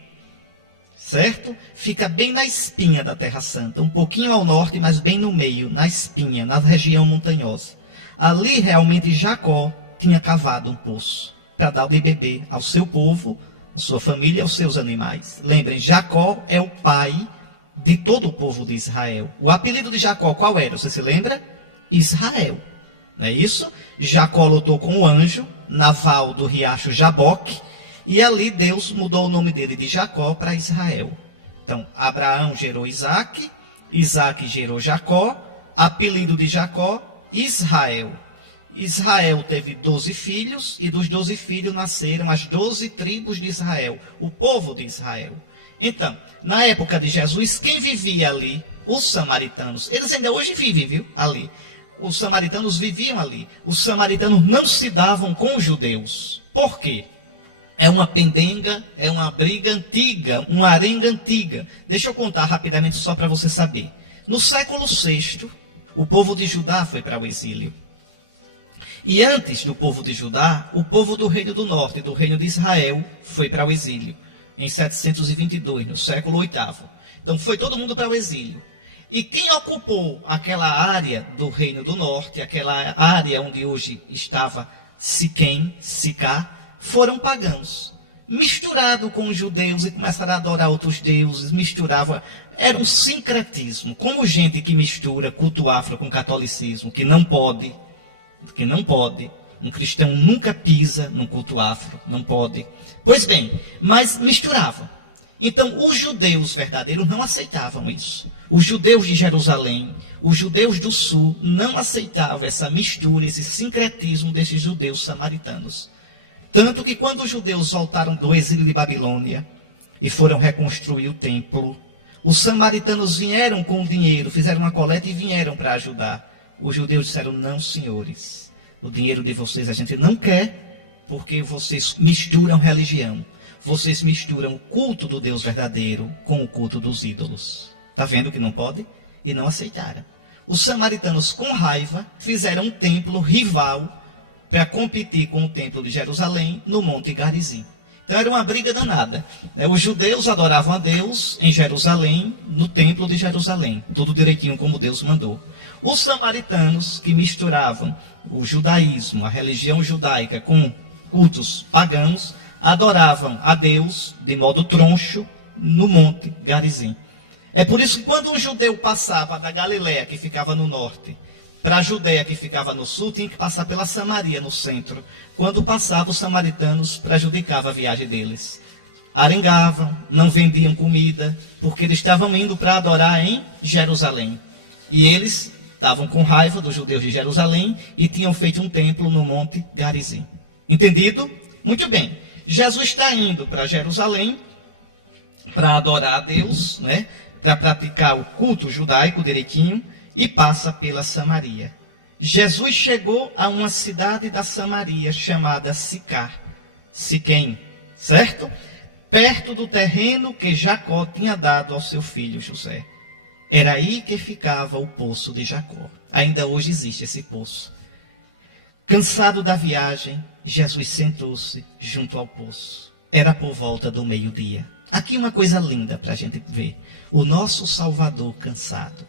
certo? Fica bem na espinha da Terra Santa, um pouquinho ao norte, mas bem no meio, na espinha, na região montanhosa. Ali realmente Jacó tinha cavado um poço para dar de beber ao seu povo, à sua família e aos seus animais. Lembrem, Jacó é o pai de todo o povo de Israel. O apelido de Jacó qual era? Você se lembra? Israel. Não é isso? Jacó lutou com o anjo na val do riacho Jaboque, e ali Deus mudou o nome dele de Jacó para Israel. Então, Abraão gerou Isaac, Isaac gerou Jacó, apelido de Jacó, Israel. Israel teve 12 filhos, e dos 12 filhos nasceram as 12 tribos de Israel, o povo de Israel. Então, na época de Jesus, quem vivia ali? Os samaritanos. Eles ainda hoje vivem, viu? Ali. Os samaritanos viviam ali. Os samaritanos não se davam com os judeus. Por quê? É uma pendenga, é uma briga antiga, uma arenga antiga. Deixa eu contar rapidamente só para você saber. No século VI, o povo de Judá foi para o exílio. E antes do povo de Judá, o povo do Reino do Norte, do Reino de Israel, foi para o exílio. Em 722, no século VIII. Então foi todo mundo para o exílio. E quem ocupou aquela área do Reino do Norte, aquela área onde hoje estava Siquém, Sicar, foram pagãos. misturado com os judeus e começaram a adorar outros deuses, misturava, era um sincretismo, como gente que mistura culto afro com catolicismo, que não pode, um cristão nunca pisa num culto afro, não pode. Pois bem, mas misturava. Então, os judeus verdadeiros não aceitavam isso. Os judeus de Jerusalém, os judeus do sul, não aceitavam essa mistura, esse sincretismo desses judeus samaritanos. Tanto que quando os judeus voltaram do exílio de Babilônia e foram reconstruir o templo, os samaritanos vieram com dinheiro, fizeram uma coleta e vieram para ajudar. Os judeus disseram, não, senhores, o dinheiro de vocês a gente não quer, porque vocês misturam religião. Vocês misturam o culto do Deus verdadeiro com o culto dos ídolos. Está vendo que não pode? E não aceitaram. Os samaritanos, com raiva, fizeram um templo rival para competir com o templo de Jerusalém no Monte Garizim. Então era uma briga danada. Os judeus adoravam a Deus em Jerusalém, no templo de Jerusalém. Tudo direitinho como Deus mandou. Os samaritanos, que misturavam o judaísmo, a religião judaica, com cultos pagãos, adoravam a Deus de modo troncho no Monte Garizim. É por isso que quando um judeu passava da Galiléia, que ficava no norte, para a Judéia, que ficava no sul, tinha que passar pela Samaria, no centro. Quando passava, os samaritanos prejudicavam a viagem deles. Arengavam, não vendiam comida, porque eles estavam indo para adorar em Jerusalém. E eles estavam com raiva dos judeus de Jerusalém e tinham feito um templo no Monte Garizim. Entendido? Muito bem. Jesus está indo para Jerusalém para adorar a Deus, né? Para praticar o culto judaico direitinho, e passa pela Samaria. Jesus chegou a uma cidade da Samaria chamada Siquém, certo? Perto do terreno que Jacó tinha dado ao seu filho José. Era aí que ficava o poço de Jacó. Ainda hoje existe esse poço. Cansado da viagem, Jesus sentou-se junto ao poço. Era por volta do meio-dia. Aqui uma coisa linda para a gente ver. O nosso Salvador cansado.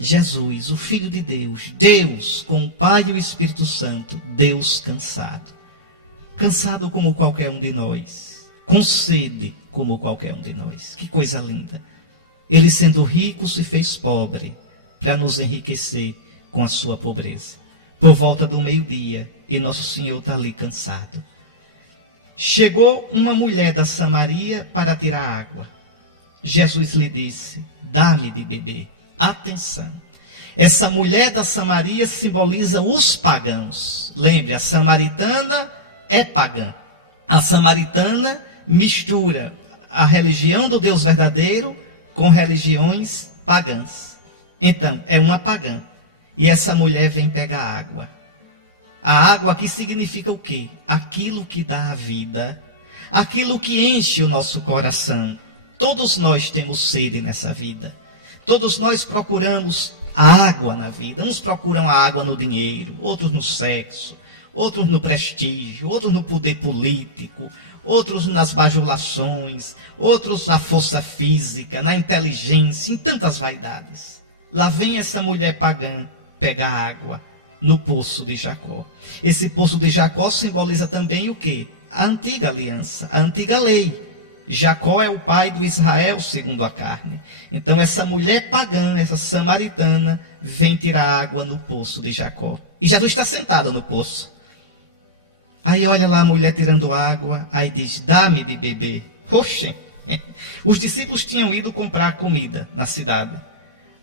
Jesus, o Filho de Deus, Deus com o Pai e o Espírito Santo, Deus cansado. Cansado como qualquer um de nós. Com sede como qualquer um de nós. Que coisa linda. Ele sendo rico se fez pobre para nos enriquecer com a sua pobreza. Por volta do meio-dia e nosso Senhor está ali cansado. Chegou uma mulher da Samaria para tirar água. Jesus lhe disse, dá-me de beber. Atenção, essa mulher da Samaria simboliza os pagãos. Lembre, a samaritana é pagã. A samaritana mistura a religião do Deus verdadeiro com religiões pagãs. Então, é uma pagã. E essa mulher vem pegar água. A água aqui significa o quê? Aquilo que dá a vida. Aquilo que enche o nosso coração. Todos nós temos sede nessa vida. Todos nós procuramos a água na vida. Uns procuram a água no dinheiro, outros no sexo, outros no prestígio, outros no poder político, outros nas bajulações, outros na força física, na inteligência, em tantas vaidades. Lá vem essa mulher pagã pegar água no poço de Jacó. Esse poço de Jacó simboliza também o quê? A antiga aliança, a antiga lei. Jacó é o pai do Israel segundo a carne. Então essa mulher pagã, essa samaritana, vem tirar água no poço de Jacó. E Jesus está sentado no poço. Aí olha lá a mulher tirando água, aí diz, dá-me de beber. Oxe, os discípulos tinham ido comprar comida na cidade.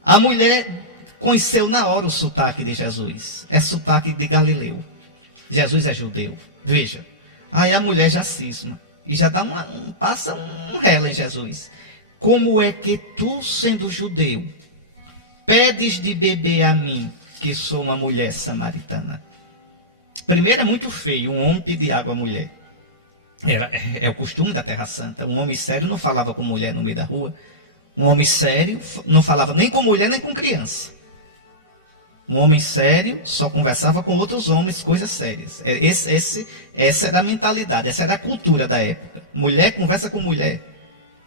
A mulher conheceu na hora o sotaque de Jesus. É sotaque de Galileu. Jesus é judeu. Veja. Aí a mulher já cisma. E já dá passa um rela em Jesus. Como é que tu, sendo judeu, pedes de beber a mim, que sou uma mulher samaritana? Primeiro, é muito feio um homem pedir água à mulher. É o costume da Terra Santa. Um homem sério não falava com mulher no meio da rua. Um homem sério não falava nem com mulher, nem com criança. Um homem sério só conversava com outros homens, coisas sérias. Essa era a mentalidade, essa era a cultura da época. Mulher conversa com mulher.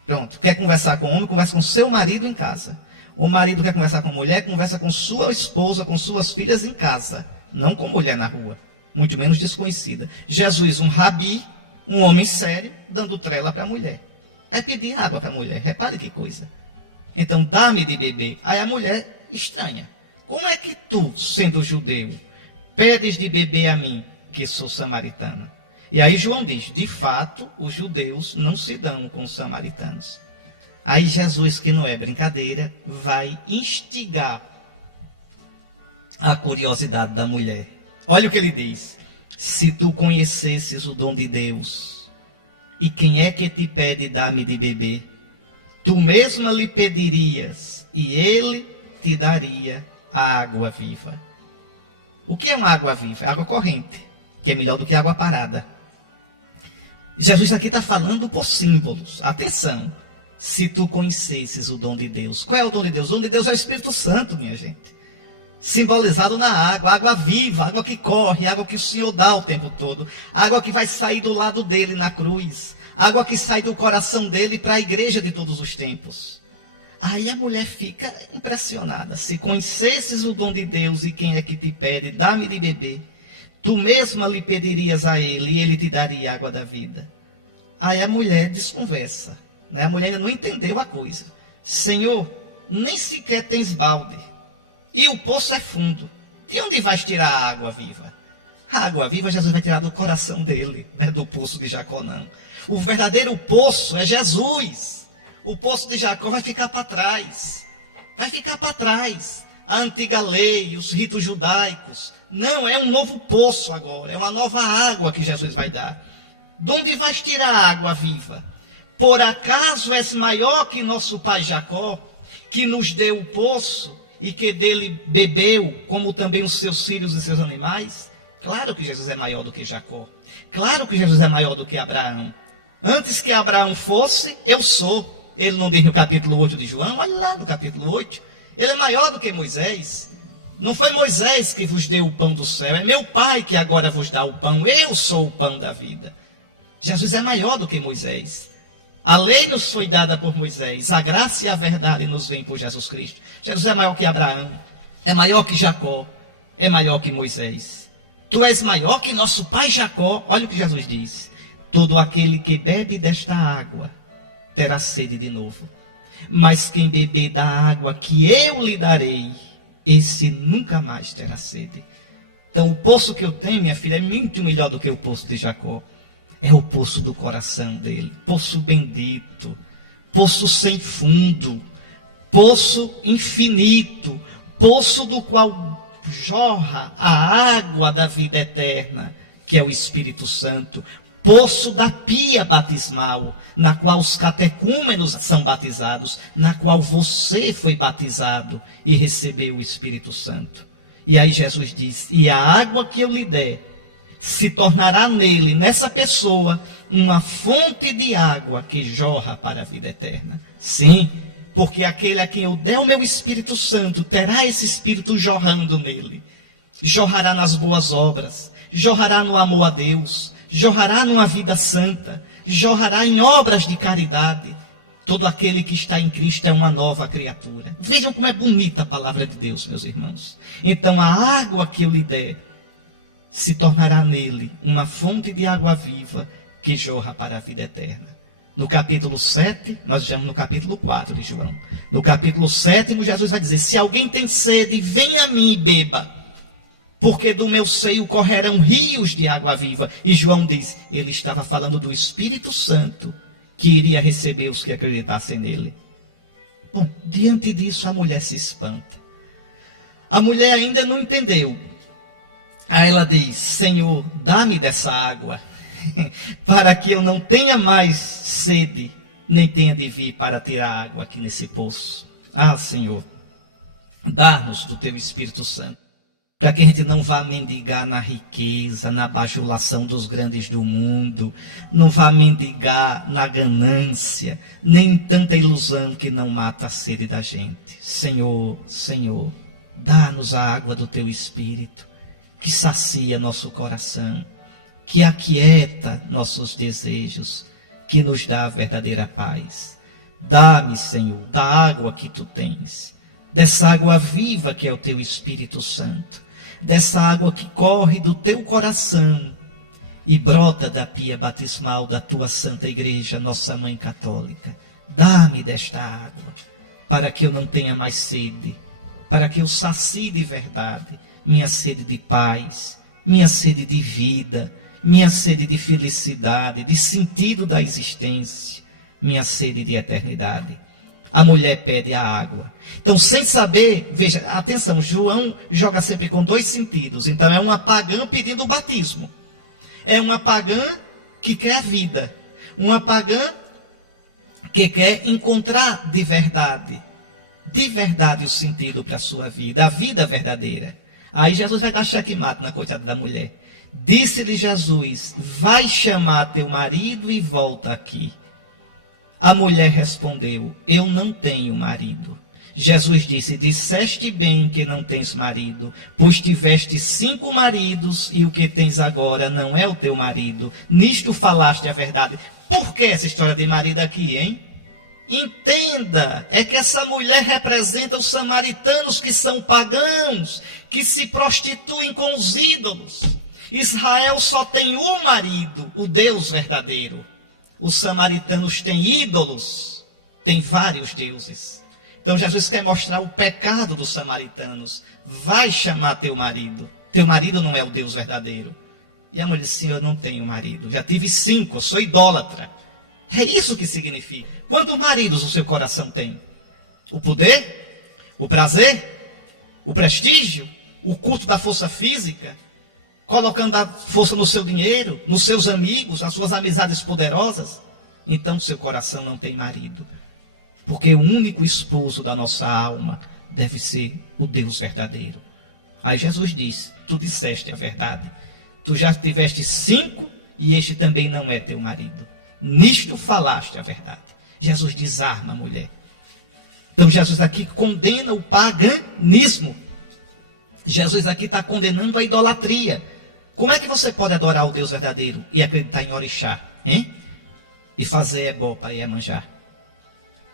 Pronto. Quer conversar com homem, conversa com seu marido em casa. O marido quer conversar com mulher, conversa com sua esposa, com suas filhas em casa. Não com mulher na rua. Muito menos desconhecida. Jesus, um rabi, Um homem sério dando trela para a mulher. Vai pedir água para a mulher. Repare que coisa. Então, dá-me de beber. Aí a mulher estranha. Como é que tu, sendo judeu, pedes de beber a mim, que sou samaritana? E aí João diz, de fato, os judeus não se dão com os samaritanos. Aí Jesus, que não é brincadeira, vai instigar a curiosidade da mulher. Olha o que ele diz. Se tu conhecesses o dom de Deus, e quem é que te pede dar-me de beber, tu mesma lhe pedirias, e ele te daria a água viva. O que é uma água viva? Água corrente, que é melhor do que água parada. Jesus aqui está falando por símbolos. Atenção. Se tu conhecesses o dom de Deus. Qual é o dom de Deus? O dom de Deus é o Espírito Santo, minha gente. Simbolizado na água. Água viva, água que corre, água que o Senhor dá o tempo todo. Água que vai sair do lado dele na cruz. Água que sai do coração dele para a igreja de todos os tempos. Aí a mulher fica impressionada. Se conhecesses o dom de Deus e quem é que te pede, dá-me de beber. Tu mesma lhe pedirias a ele e ele te daria a água da vida. Aí a mulher desconversa. A mulher ainda não entendeu a coisa. Senhor, nem sequer tens balde. E o poço é fundo. De onde vais tirar a água viva? A água viva Jesus vai tirar do coração dele. Não é do poço de Jacó, não. O verdadeiro poço é Jesus. O poço de Jacó vai ficar para trás. Vai ficar para trás. A antiga lei, os ritos judaicos. Não, é um novo poço agora. É uma nova água que Jesus vai dar. De onde vais tirar a água viva? Por acaso és maior que nosso pai Jacó, que nos deu o poço e que dele bebeu, como também os seus filhos e seus animais? Claro que Jesus é maior do que Jacó. Claro que Jesus é maior do que Abraão. Antes que Abraão fosse, eu sou. Ele não diz no capítulo 8 de João? Olha lá no capítulo 8. Ele é maior do que Moisés. Não foi Moisés que vos deu o pão do céu. É meu Pai que agora vos dá o pão. Eu sou o pão da vida. Jesus é maior do que Moisés. A lei nos foi dada por Moisés. A graça e a verdade nos vêm por Jesus Cristo. Jesus é maior que Abraão. É maior que Jacó. É maior que Moisés. Tu és maior que nosso pai Jacó. Olha o que Jesus diz. Todo aquele que bebe desta água terá sede de novo. Mas quem beber da água que eu lhe darei, esse nunca mais terá sede. Então o poço que eu tenho, minha filha, é muito melhor do que o poço de Jacó. É o poço do coração dele. Poço bendito. Poço sem fundo. Poço infinito. Poço do qual jorra a água da vida eterna, que é o Espírito Santo. Poço da pia batismal, na qual os catecúmenos são batizados, na qual você foi batizado e recebeu o Espírito Santo. E aí Jesus diz, e a água que eu lhe der, se tornará nele, nessa pessoa, uma fonte de água que jorra para a vida eterna. Sim, porque aquele a quem eu der o meu Espírito Santo, terá esse Espírito jorrando nele. Jorrará nas boas obras, jorrará no amor a Deus, jorrará numa vida santa, jorrará em obras de caridade. Todo aquele que está em Cristo é uma nova criatura. Vejam como é bonita a palavra de Deus, meus irmãos. Então a água que eu lhe der, se tornará nele uma fonte de água viva que jorra para a vida eterna. No capítulo 7, nós estamos no capítulo 4 de João. No capítulo 7, Jesus vai dizer, se alguém tem sede, venha a mim e beba, porque do meu seio correrão rios de água viva. E João diz, ele estava falando do Espírito Santo, que iria receber os que acreditassem nele. Bom, diante disso a mulher se espanta. A mulher ainda não entendeu. Aí ela diz, Senhor, dá-me dessa água, para que eu não tenha mais sede, nem tenha de vir para tirar água aqui nesse poço. Ah, Senhor, dá-nos do teu Espírito Santo, para que a gente não vá mendigar na riqueza, na bajulação dos grandes do mundo, não vá mendigar na ganância, nem tanta ilusão que não mata a sede da gente. Senhor, Senhor, dá-nos a água do teu Espírito, que sacia nosso coração, que aquieta nossos desejos, que nos dá a verdadeira paz. Dá-me, Senhor, da água que tu tens, dessa água viva que é o teu Espírito Santo, dessa água que corre do teu coração, e brota da pia batismal da tua santa igreja, nossa mãe católica. Dá-me desta água, para que eu não tenha mais sede, para que eu sacie de verdade minha sede de paz, minha sede de vida, minha sede de felicidade, de sentido da existência, minha sede de eternidade. A mulher pede a água. Então, sem saber, veja, atenção, João joga sempre com dois sentidos. Então, é uma pagã pedindo o batismo. É uma pagã que quer a vida. Uma pagã que quer encontrar de verdade o sentido para a sua vida, a vida verdadeira. Aí Jesus vai dar checkmate na coitada da mulher. Disse-lhe Jesus, vai chamar teu marido e volta aqui. A mulher respondeu, eu não tenho marido. Jesus disse, disseste bem que não tens marido, pois tiveste 5 maridos e o que tens agora não é o teu marido. Nisto falaste a verdade. Por que essa história de marido aqui, hein? Entenda, é que essa mulher representa os samaritanos que são pagãos, que se prostituem com os ídolos. Israel só tem um marido, o Deus verdadeiro. Os samaritanos têm ídolos, têm vários deuses. Então Jesus quer mostrar o pecado dos samaritanos. Vai chamar teu marido. Teu marido não é o Deus verdadeiro. E a mulher disse, eu não tenho marido. Já tive 5, eu sou idólatra. É isso que significa. Quantos maridos o seu coração tem? O poder? O prazer? O prestígio? O culto da força física? Colocando a força no seu dinheiro, nos seus amigos, nas suas amizades poderosas? Então seu coração não tem marido. Porque o único esposo da nossa alma deve ser o Deus verdadeiro. Aí Jesus diz, tu disseste a verdade. Tu já tiveste 5 e este também não é teu marido. Nisto falaste a verdade. Jesus desarma a mulher. Então Jesus aqui condena o paganismo. Jesus aqui está condenando a idolatria. Como é que você pode adorar o Deus verdadeiro e acreditar em orixá? Hein? E fazer ebó para Iemanjá?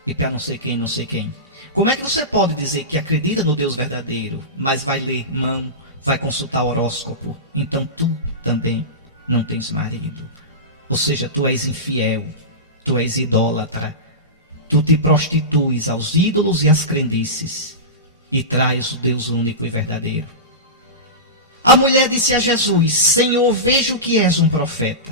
E para não sei quem, não sei quem. Como é que você pode dizer que acredita no Deus verdadeiro, mas vai ler mão, vai consultar horóscopo? Então tu também não tens marido. Ou seja, tu és infiel, tu és idólatra. Tu te prostituis aos ídolos e às crendices e traz o Deus único e verdadeiro. A mulher disse a Jesus, Senhor, vejo que és um profeta.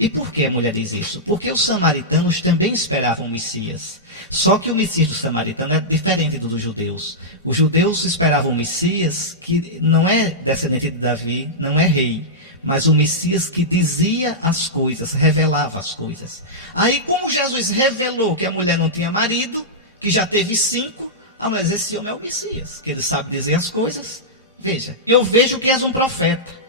E por que a mulher diz isso? Porque os samaritanos também esperavam o Messias. Só que o Messias do samaritano é diferente do dos judeus. Os judeus esperavam o Messias que não é descendente de Davi, não é rei, mas o Messias que dizia as coisas, revelava as coisas. Aí, como Jesus revelou que a mulher não tinha marido, que já teve 5, a mulher diz, esse homem é o Messias, que ele sabe dizer as coisas. Veja, eu vejo que és um profeta.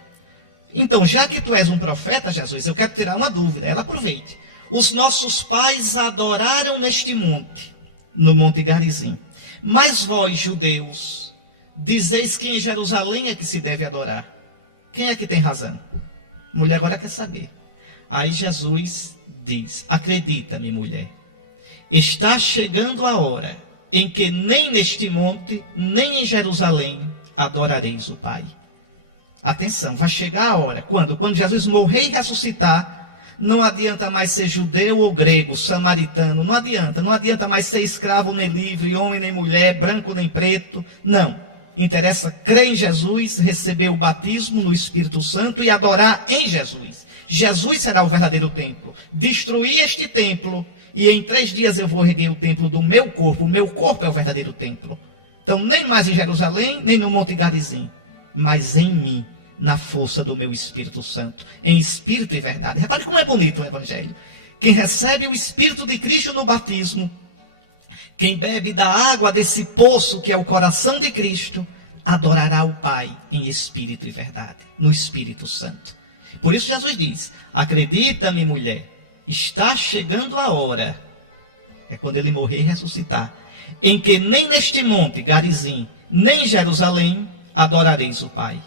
Então, já que tu és um profeta, Jesus, eu quero tirar uma dúvida. Ela aproveite. Os nossos pais adoraram neste monte, no Monte Garizim. Mas vós, judeus, dizeis que em Jerusalém é que se deve adorar. Quem é que tem razão? A mulher agora quer saber. Aí Jesus diz, acredita-me, mulher. Está chegando a hora em que nem neste monte, nem em Jerusalém, adorareis o Pai. Atenção, vai chegar a hora. Quando? Quando Jesus morrer e ressuscitar, não adianta mais ser judeu ou grego, samaritano, não adianta mais ser escravo nem livre, homem nem mulher, branco nem preto, não. Interessa crer em Jesus, receber o batismo no Espírito Santo e adorar em Jesus. Jesus será o verdadeiro templo. Destruir este templo e em 3 dias eu vou erguer o templo do meu corpo. O meu corpo é o verdadeiro templo. Então nem mais em Jerusalém, nem no Monte Garizim, mas em mim, na força do meu Espírito Santo, em espírito e verdade. Repare como é bonito o Evangelho. Quem recebe o Espírito de Cristo no batismo, quem bebe da água desse poço que é o coração de Cristo, adorará o Pai em espírito e verdade, no Espírito Santo. Por isso Jesus diz, acredita-me, mulher, está chegando a hora, é quando ele morrer e ressuscitar, em que nem neste monte, Garizim, nem em Jerusalém, adorareis o Pai.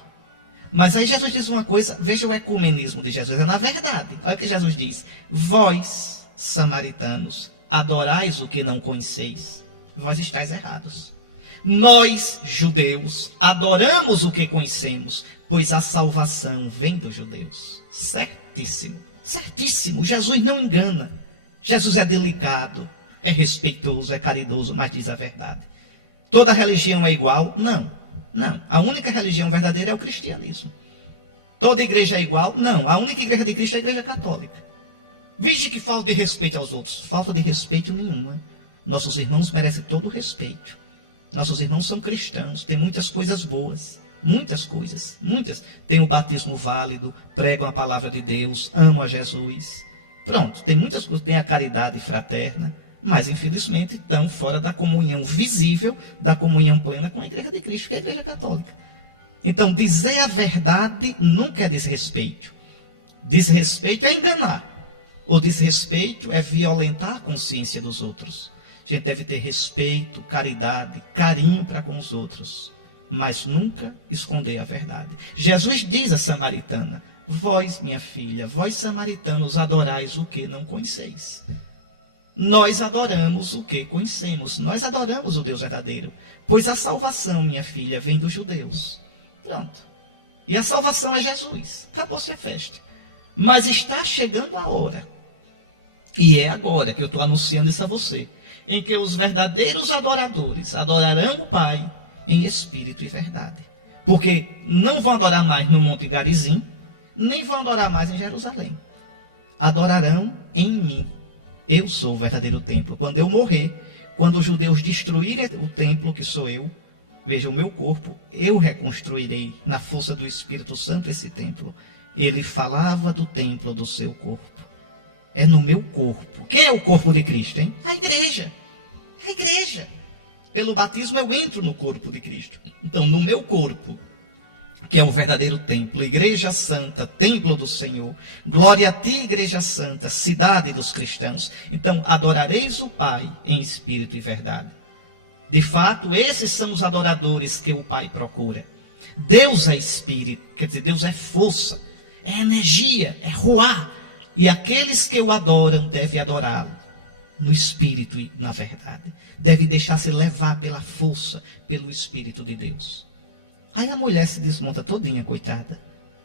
Mas aí Jesus diz uma coisa, veja o ecumenismo de Jesus, é na verdade. Olha o que Jesus diz, vós, samaritanos, adorais o que não conheceis, vós estáis errados. Nós, judeus, adoramos o que conhecemos, pois a salvação vem dos judeus. Certíssimo, certíssimo. Jesus não engana. Jesus é delicado, é respeitoso, é caridoso, mas diz a verdade. Toda religião é igual? Não, não. A única religião verdadeira é o cristianismo. Toda igreja é igual? Não. A única igreja de Cristo é a igreja católica. Vige que falta de respeito aos outros. Falta de respeito nenhuma. Nossos irmãos merecem todo o respeito. Nossos irmãos são cristãos, têm muitas coisas boas. Muitas coisas, muitas. Tem o batismo válido, pregam a palavra de Deus, amam a Jesus. Pronto, tem muitas coisas, tem a caridade fraterna, mas infelizmente estão fora da comunhão visível, da comunhão plena com a igreja de Cristo, que é a igreja católica. Então, dizer a verdade nunca é desrespeito. Desrespeito é enganar. O desrespeito é violentar a consciência dos outros. A gente deve ter respeito, caridade, carinho para com os outros, mas nunca esconder a verdade. Jesus diz à samaritana: vós, minha filha, vós samaritanos, adorais o que não conheceis. Nós adoramos o que conhecemos. Nós adoramos o Deus verdadeiro. Pois a salvação, minha filha, vem dos judeus. Pronto. E a salvação é Jesus. Acabou-se a festa. Mas está chegando a hora. E é agora que eu estou anunciando isso a você. Em que os verdadeiros adoradores adorarão o Pai em espírito e verdade. Porque não vão adorar mais no Monte Garizim, nem vão adorar mais em Jerusalém. Adorarão em mim. Eu sou o verdadeiro templo. Quando eu morrer, quando os judeus destruírem o templo que sou eu, veja, o meu corpo, eu reconstruirei na força do Espírito Santo esse templo. Ele falava do templo do seu corpo. É no meu corpo. Quem é o corpo de Cristo, hein? A igreja. A igreja. Pelo batismo eu entro no corpo de Cristo. Então, no meu corpo, que é o verdadeiro templo, igreja santa, templo do Senhor, glória a ti, igreja santa, cidade dos cristãos. Então, adorareis o Pai em espírito e verdade. De fato, esses são os adoradores que o Pai procura. Deus é espírito, quer dizer, Deus é força, é energia, é ruá. E aqueles que o adoram devem adorá-lo no espírito e na verdade. Devem deixar-se levar pela força, pelo Espírito de Deus. Aí a mulher se desmonta todinha, coitada.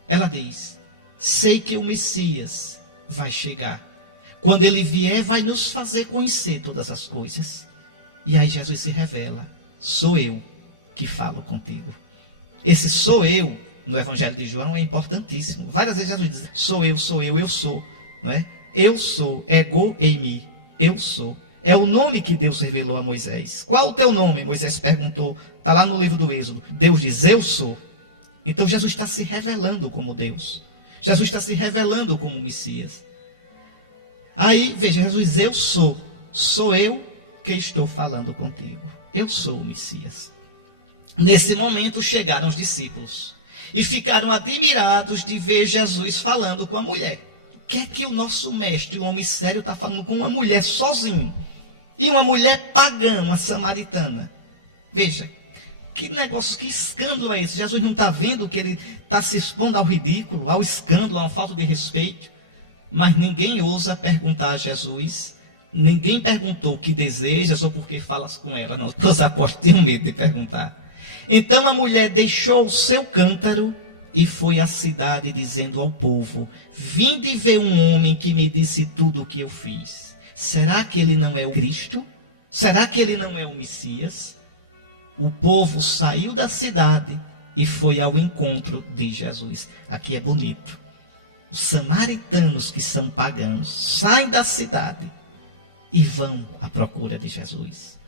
Ela diz: sei que o Messias vai chegar. Quando ele vier, vai nos fazer conhecer todas as coisas. E aí Jesus se revela: sou eu que falo contigo. Esse sou eu, no Evangelho de João, é importantíssimo. Várias vezes Jesus diz: sou eu, eu sou. Não é? Eu sou, ego eimi, eu sou. É o nome que Deus revelou a Moisés. Qual o teu nome? Moisés perguntou. Está lá no livro do Êxodo. Deus diz: eu sou. Então Jesus está se revelando como Deus. Jesus está se revelando como Messias. Aí, veja, Jesus diz: eu sou. Sou eu que estou falando contigo. Eu sou o Messias. Nesse momento chegaram os discípulos. E ficaram admirados de ver Jesus falando com a mulher. O que é que o nosso mestre, o homem sério, está falando com uma mulher sozinho? E uma mulher pagã, uma samaritana. Veja, que negócio, que escândalo é esse? Jesus não está vendo que ele está se expondo ao ridículo, ao escândalo, a uma falta de respeito? Mas ninguém ousa perguntar a Jesus. Ninguém perguntou o que desejas ou por que falas com ela. Não, os apóstolos tinham medo de perguntar. Então a mulher deixou o seu cântaro e foi à cidade dizendo ao povo: vinde ver um homem que me disse tudo o que eu fiz. Será que ele não é o Cristo? Será que ele não é o Messias? O povo saiu da cidade e foi ao encontro de Jesus. Aqui é bonito. Os samaritanos, que são pagãos, saem da cidade e vão à procura de Jesus.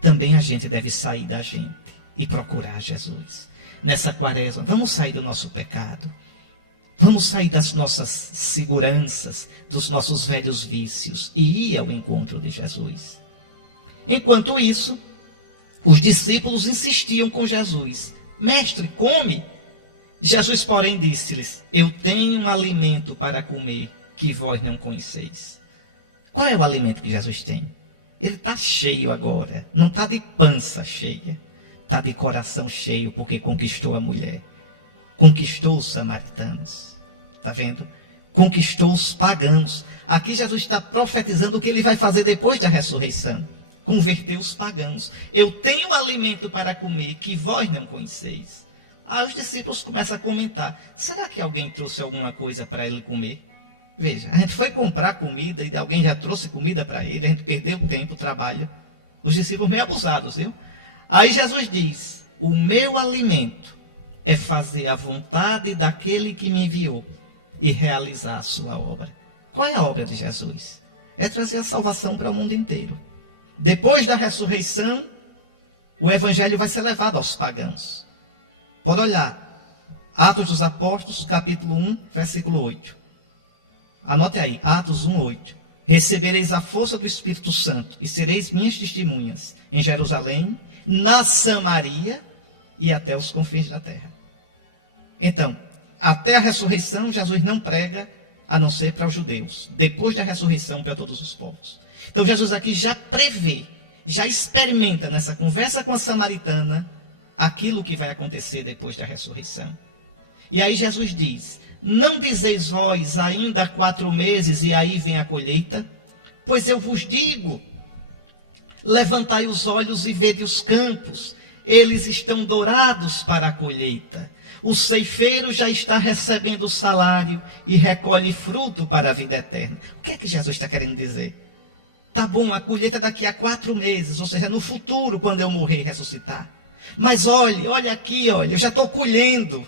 Também a gente deve sair da gente e procurar Jesus. Nessa quaresma, vamos sair do nosso pecado. Vamos sair das nossas seguranças, dos nossos velhos vícios e ir ao encontro de Jesus. Enquanto isso, os discípulos insistiam com Jesus: mestre, come. Jesus, porém, disse-lhes: eu tenho um alimento para comer que vós não conheceis. Qual é o alimento que Jesus tem? Ele está cheio agora, não está de pança cheia. Está de coração cheio porque conquistou a mulher. Conquistou os samaritanos. Está vendo? Conquistou os pagãos. Aqui Jesus está profetizando o que ele vai fazer depois da ressurreição. Converter os pagãos. Eu tenho alimento para comer que vós não conheceis. Aí os discípulos começam a comentar: será que alguém trouxe alguma coisa para ele comer? Veja, a gente foi comprar comida e alguém já trouxe comida para ele, a gente perdeu tempo, trabalho. Os discípulos meio abusados, viu? Aí Jesus diz: o meu alimento é fazer a vontade daquele que me enviou e realizar a sua obra. Qual é a obra de Jesus? É trazer a salvação para o mundo inteiro. Depois da ressurreição, o evangelho vai ser levado aos pagãos. Pode olhar, Atos dos Apóstolos, capítulo 1, versículo 8. Anote aí, Atos 1, 8. Recebereis a força do Espírito Santo e sereis minhas testemunhas em Jerusalém, na Samaria e até os confins da terra. Então, até a ressurreição, Jesus não prega a não ser para os judeus. Depois da ressurreição, para todos os povos. Então, Jesus aqui já prevê, já experimenta nessa conversa com a samaritana aquilo que vai acontecer depois da ressurreição. E aí Jesus diz: não dizeis vós ainda 4 meses e aí vem a colheita? Pois eu vos digo, levantai os olhos e vede os campos, eles estão dourados para a colheita. O ceifeiro já está recebendo o salário e recolhe fruto para a vida eterna. O que é que Jesus está querendo dizer? Tá bom, a colheita daqui a 4 meses, ou seja, no futuro, quando eu morrer e ressuscitar. Mas olha aqui, eu já estou colhendo.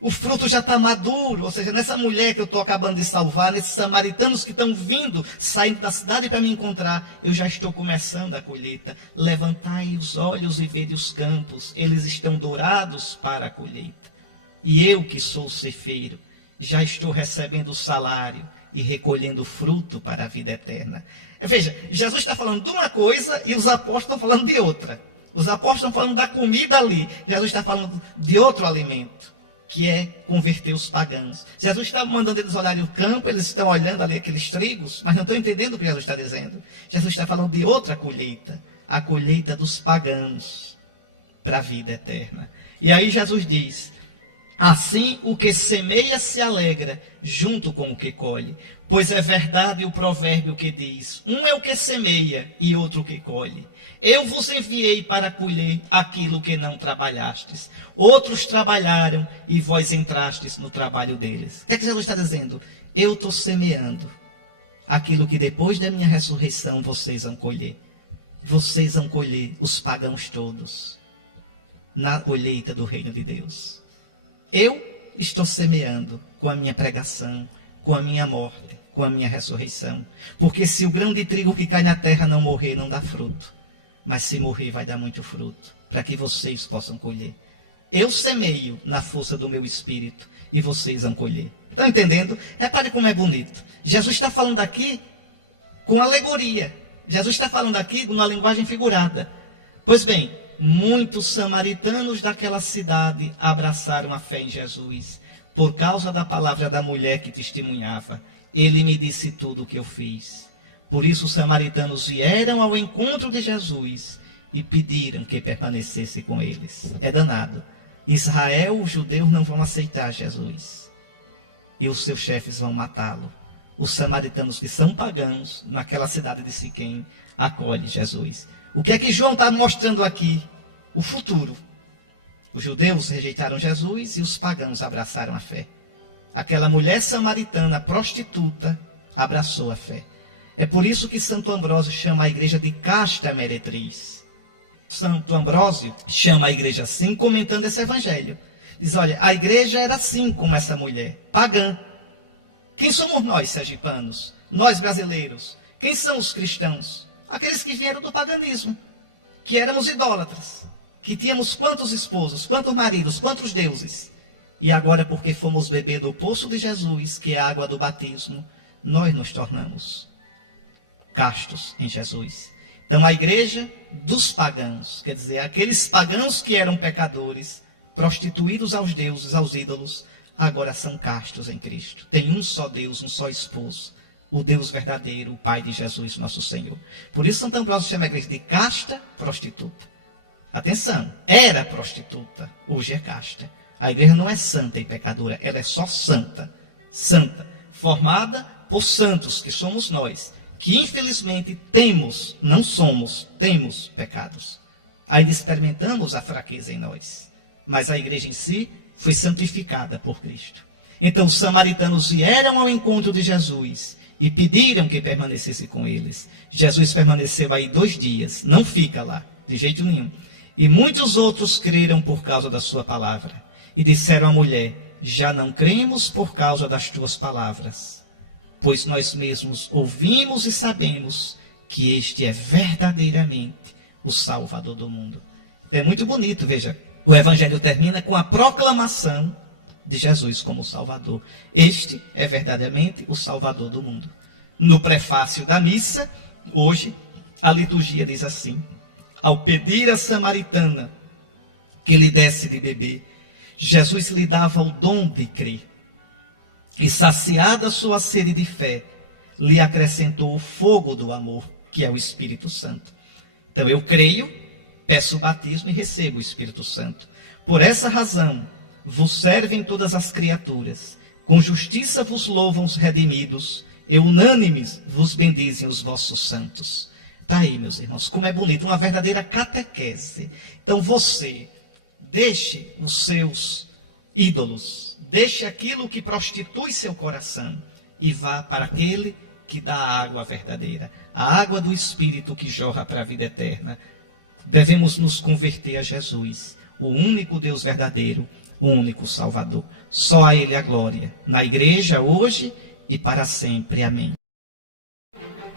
O fruto já está maduro, ou seja, nessa mulher que eu estou acabando de salvar, nesses samaritanos que estão vindo, saindo da cidade para me encontrar, eu já estou começando a colheita. Levantai os olhos e vede os campos, eles estão dourados para a colheita. E eu que sou o ceifeiro, já estou recebendo o salário e recolhendo fruto para a vida eterna. Veja, Jesus está falando de uma coisa e os apóstolos estão falando de outra. Os apóstolos estão falando da comida ali, Jesus está falando de outro alimento, que é converter os pagãos. Jesus está mandando eles olharem o campo, eles estão olhando ali aqueles trigos, mas não estão entendendo o que Jesus está dizendo. Jesus está falando de outra colheita, a colheita dos pagãos para a vida eterna. E aí Jesus diz: assim o que semeia se alegra junto com o que colhe, pois é verdade o provérbio que diz: um é o que semeia e outro o que colhe. Eu vos enviei para colher aquilo que não trabalhastes. Outros trabalharam e vós entrastes no trabalho deles. O que é que Jesus está dizendo? Eu estou semeando aquilo que depois da minha ressurreição vocês vão colher. Vocês vão colher os pagãos todos na colheita do reino de Deus. Eu estou semeando com a minha pregação, com a minha morte, com a minha ressurreição. Porque se o grão de trigo que cai na terra não morrer, não dá fruto. Mas se morrer, vai dar muito fruto, para que vocês possam colher. Eu semeio na força do meu espírito e vocês vão colher. Estão entendendo? Repare como é bonito. Jesus está falando aqui com alegoria. Jesus está falando aqui numa linguagem figurada. Pois bem, muitos samaritanos daquela cidade abraçaram a fé em Jesus, por causa da palavra da mulher que testemunhava. Ele me disse tudo o que eu fiz. Por isso os samaritanos vieram ao encontro de Jesus e pediram que permanecesse com eles. É danado. Israel, os judeus não vão aceitar Jesus. E os seus chefes vão matá-lo. Os samaritanos, que são pagãos, naquela cidade de Siquém, acolhem Jesus. O que é que João está mostrando aqui? O futuro. Os judeus rejeitaram Jesus e os pagãos abraçaram a fé. Aquela mulher samaritana, prostituta, abraçou a fé. É por isso que Santo Ambrósio chama a igreja de casta meretriz. Santo Ambrósio chama a igreja assim, comentando esse evangelho. Diz: olha, a igreja era assim como essa mulher, pagã. Quem somos nós, sergipanos? Nós, brasileiros? Quem são os cristãos? Aqueles que vieram do paganismo, que éramos idólatras, que tínhamos quantos esposos, quantos maridos, quantos deuses. E agora, porque fomos beber do poço de Jesus, que é a água do batismo, nós nos tornamos castos em Jesus. Então, a igreja dos pagãos, quer dizer, aqueles pagãos que eram pecadores, prostituídos aos deuses, aos ídolos, agora são castos em Cristo. Tem um só Deus, um só esposo, o Deus verdadeiro, o Pai de Jesus, nosso Senhor. Por isso, Santo Ambrósio chama a igreja de casta prostituta. Atenção, era prostituta, hoje é casta. A igreja não é santa e pecadora, ela é só santa. Santa, formada por santos, que somos nós, que infelizmente temos, não somos, temos pecados. Ainda experimentamos a fraqueza em nós. mas a igreja em si foi santificada por Cristo. Então os samaritanos vieram ao encontro de Jesus e pediram que permanecesse com eles. Jesus permaneceu aí 2 dias, não fica lá, de jeito nenhum. E muitos outros creram por causa da sua palavra. E disseram à mulher: já não cremos por causa das tuas palavras, pois nós mesmos ouvimos e sabemos que este é verdadeiramente o Salvador do mundo. É muito bonito, veja. O Evangelho termina com a proclamação de Jesus como Salvador. Este é verdadeiramente o Salvador do mundo. No prefácio da missa, hoje, a liturgia diz assim: ao pedir à samaritana que lhe desse de beber, Jesus lhe dava o dom de crer. E saciada sua sede de fé, lhe acrescentou o fogo do amor, que é o Espírito Santo. Então eu creio, peço o batismo e recebo o Espírito Santo. Por essa razão, vos servem todas as criaturas, com justiça vos louvam os redimidos, e unânimes vos bendizem os vossos santos. Está aí, meus irmãos, como é bonito, uma verdadeira catequese. Então você, deixe os seus ídolos, deixe aquilo que prostitui seu coração e vá para aquele que dá a água verdadeira, a água do Espírito que jorra para a vida eterna. Devemos nos converter a Jesus, o único Deus verdadeiro, o único Salvador. Só a Ele a glória, na igreja hoje e para sempre. Amém.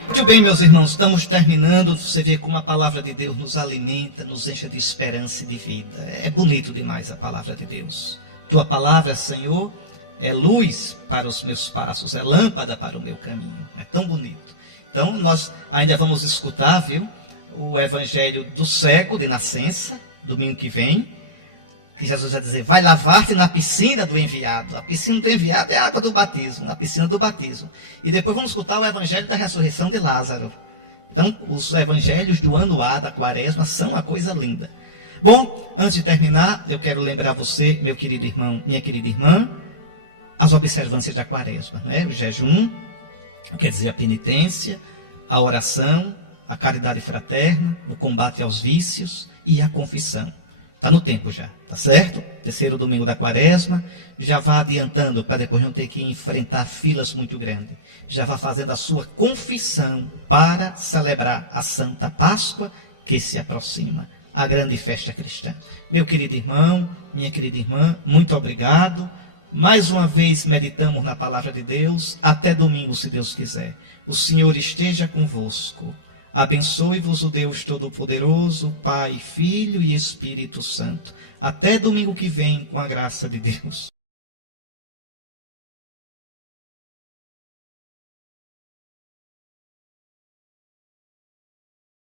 Muito bem, meus irmãos, estamos terminando. Você vê como a palavra de Deus nos alimenta, nos enche de esperança e de vida. É bonito demais a palavra de Deus. Tua palavra, Senhor, é luz para os meus passos, é lâmpada para o meu caminho. É tão bonito. Então, nós ainda vamos escutar, viu, o evangelho do cego de nascença, domingo que vem, que Jesus vai dizer: vai lavar-te na piscina do enviado. A piscina do enviado é a água do batismo, a piscina do batismo. E depois vamos escutar o evangelho da ressurreição de Lázaro. Então, os evangelhos do ano A, da quaresma, são uma coisa linda. Bom, antes de terminar, eu quero lembrar você, meu querido irmão, minha querida irmã, as observâncias da quaresma, né? O jejum, quer dizer, a penitência, a oração, a caridade fraterna, o combate aos vícios e a confissão. Está no tempo já, tá certo? 3º domingo da quaresma, já vá adiantando para depois não ter que enfrentar filas muito grandes. Já vá fazendo a sua confissão para celebrar a Santa Páscoa que se aproxima, a grande festa cristã. Meu querido irmão, minha querida irmã, muito obrigado. Mais uma vez meditamos na palavra de Deus. Até domingo, se Deus quiser. O Senhor esteja convosco. Abençoe-vos o Deus Todo-Poderoso, Pai, Filho e Espírito Santo. Até domingo que vem, com a graça de Deus.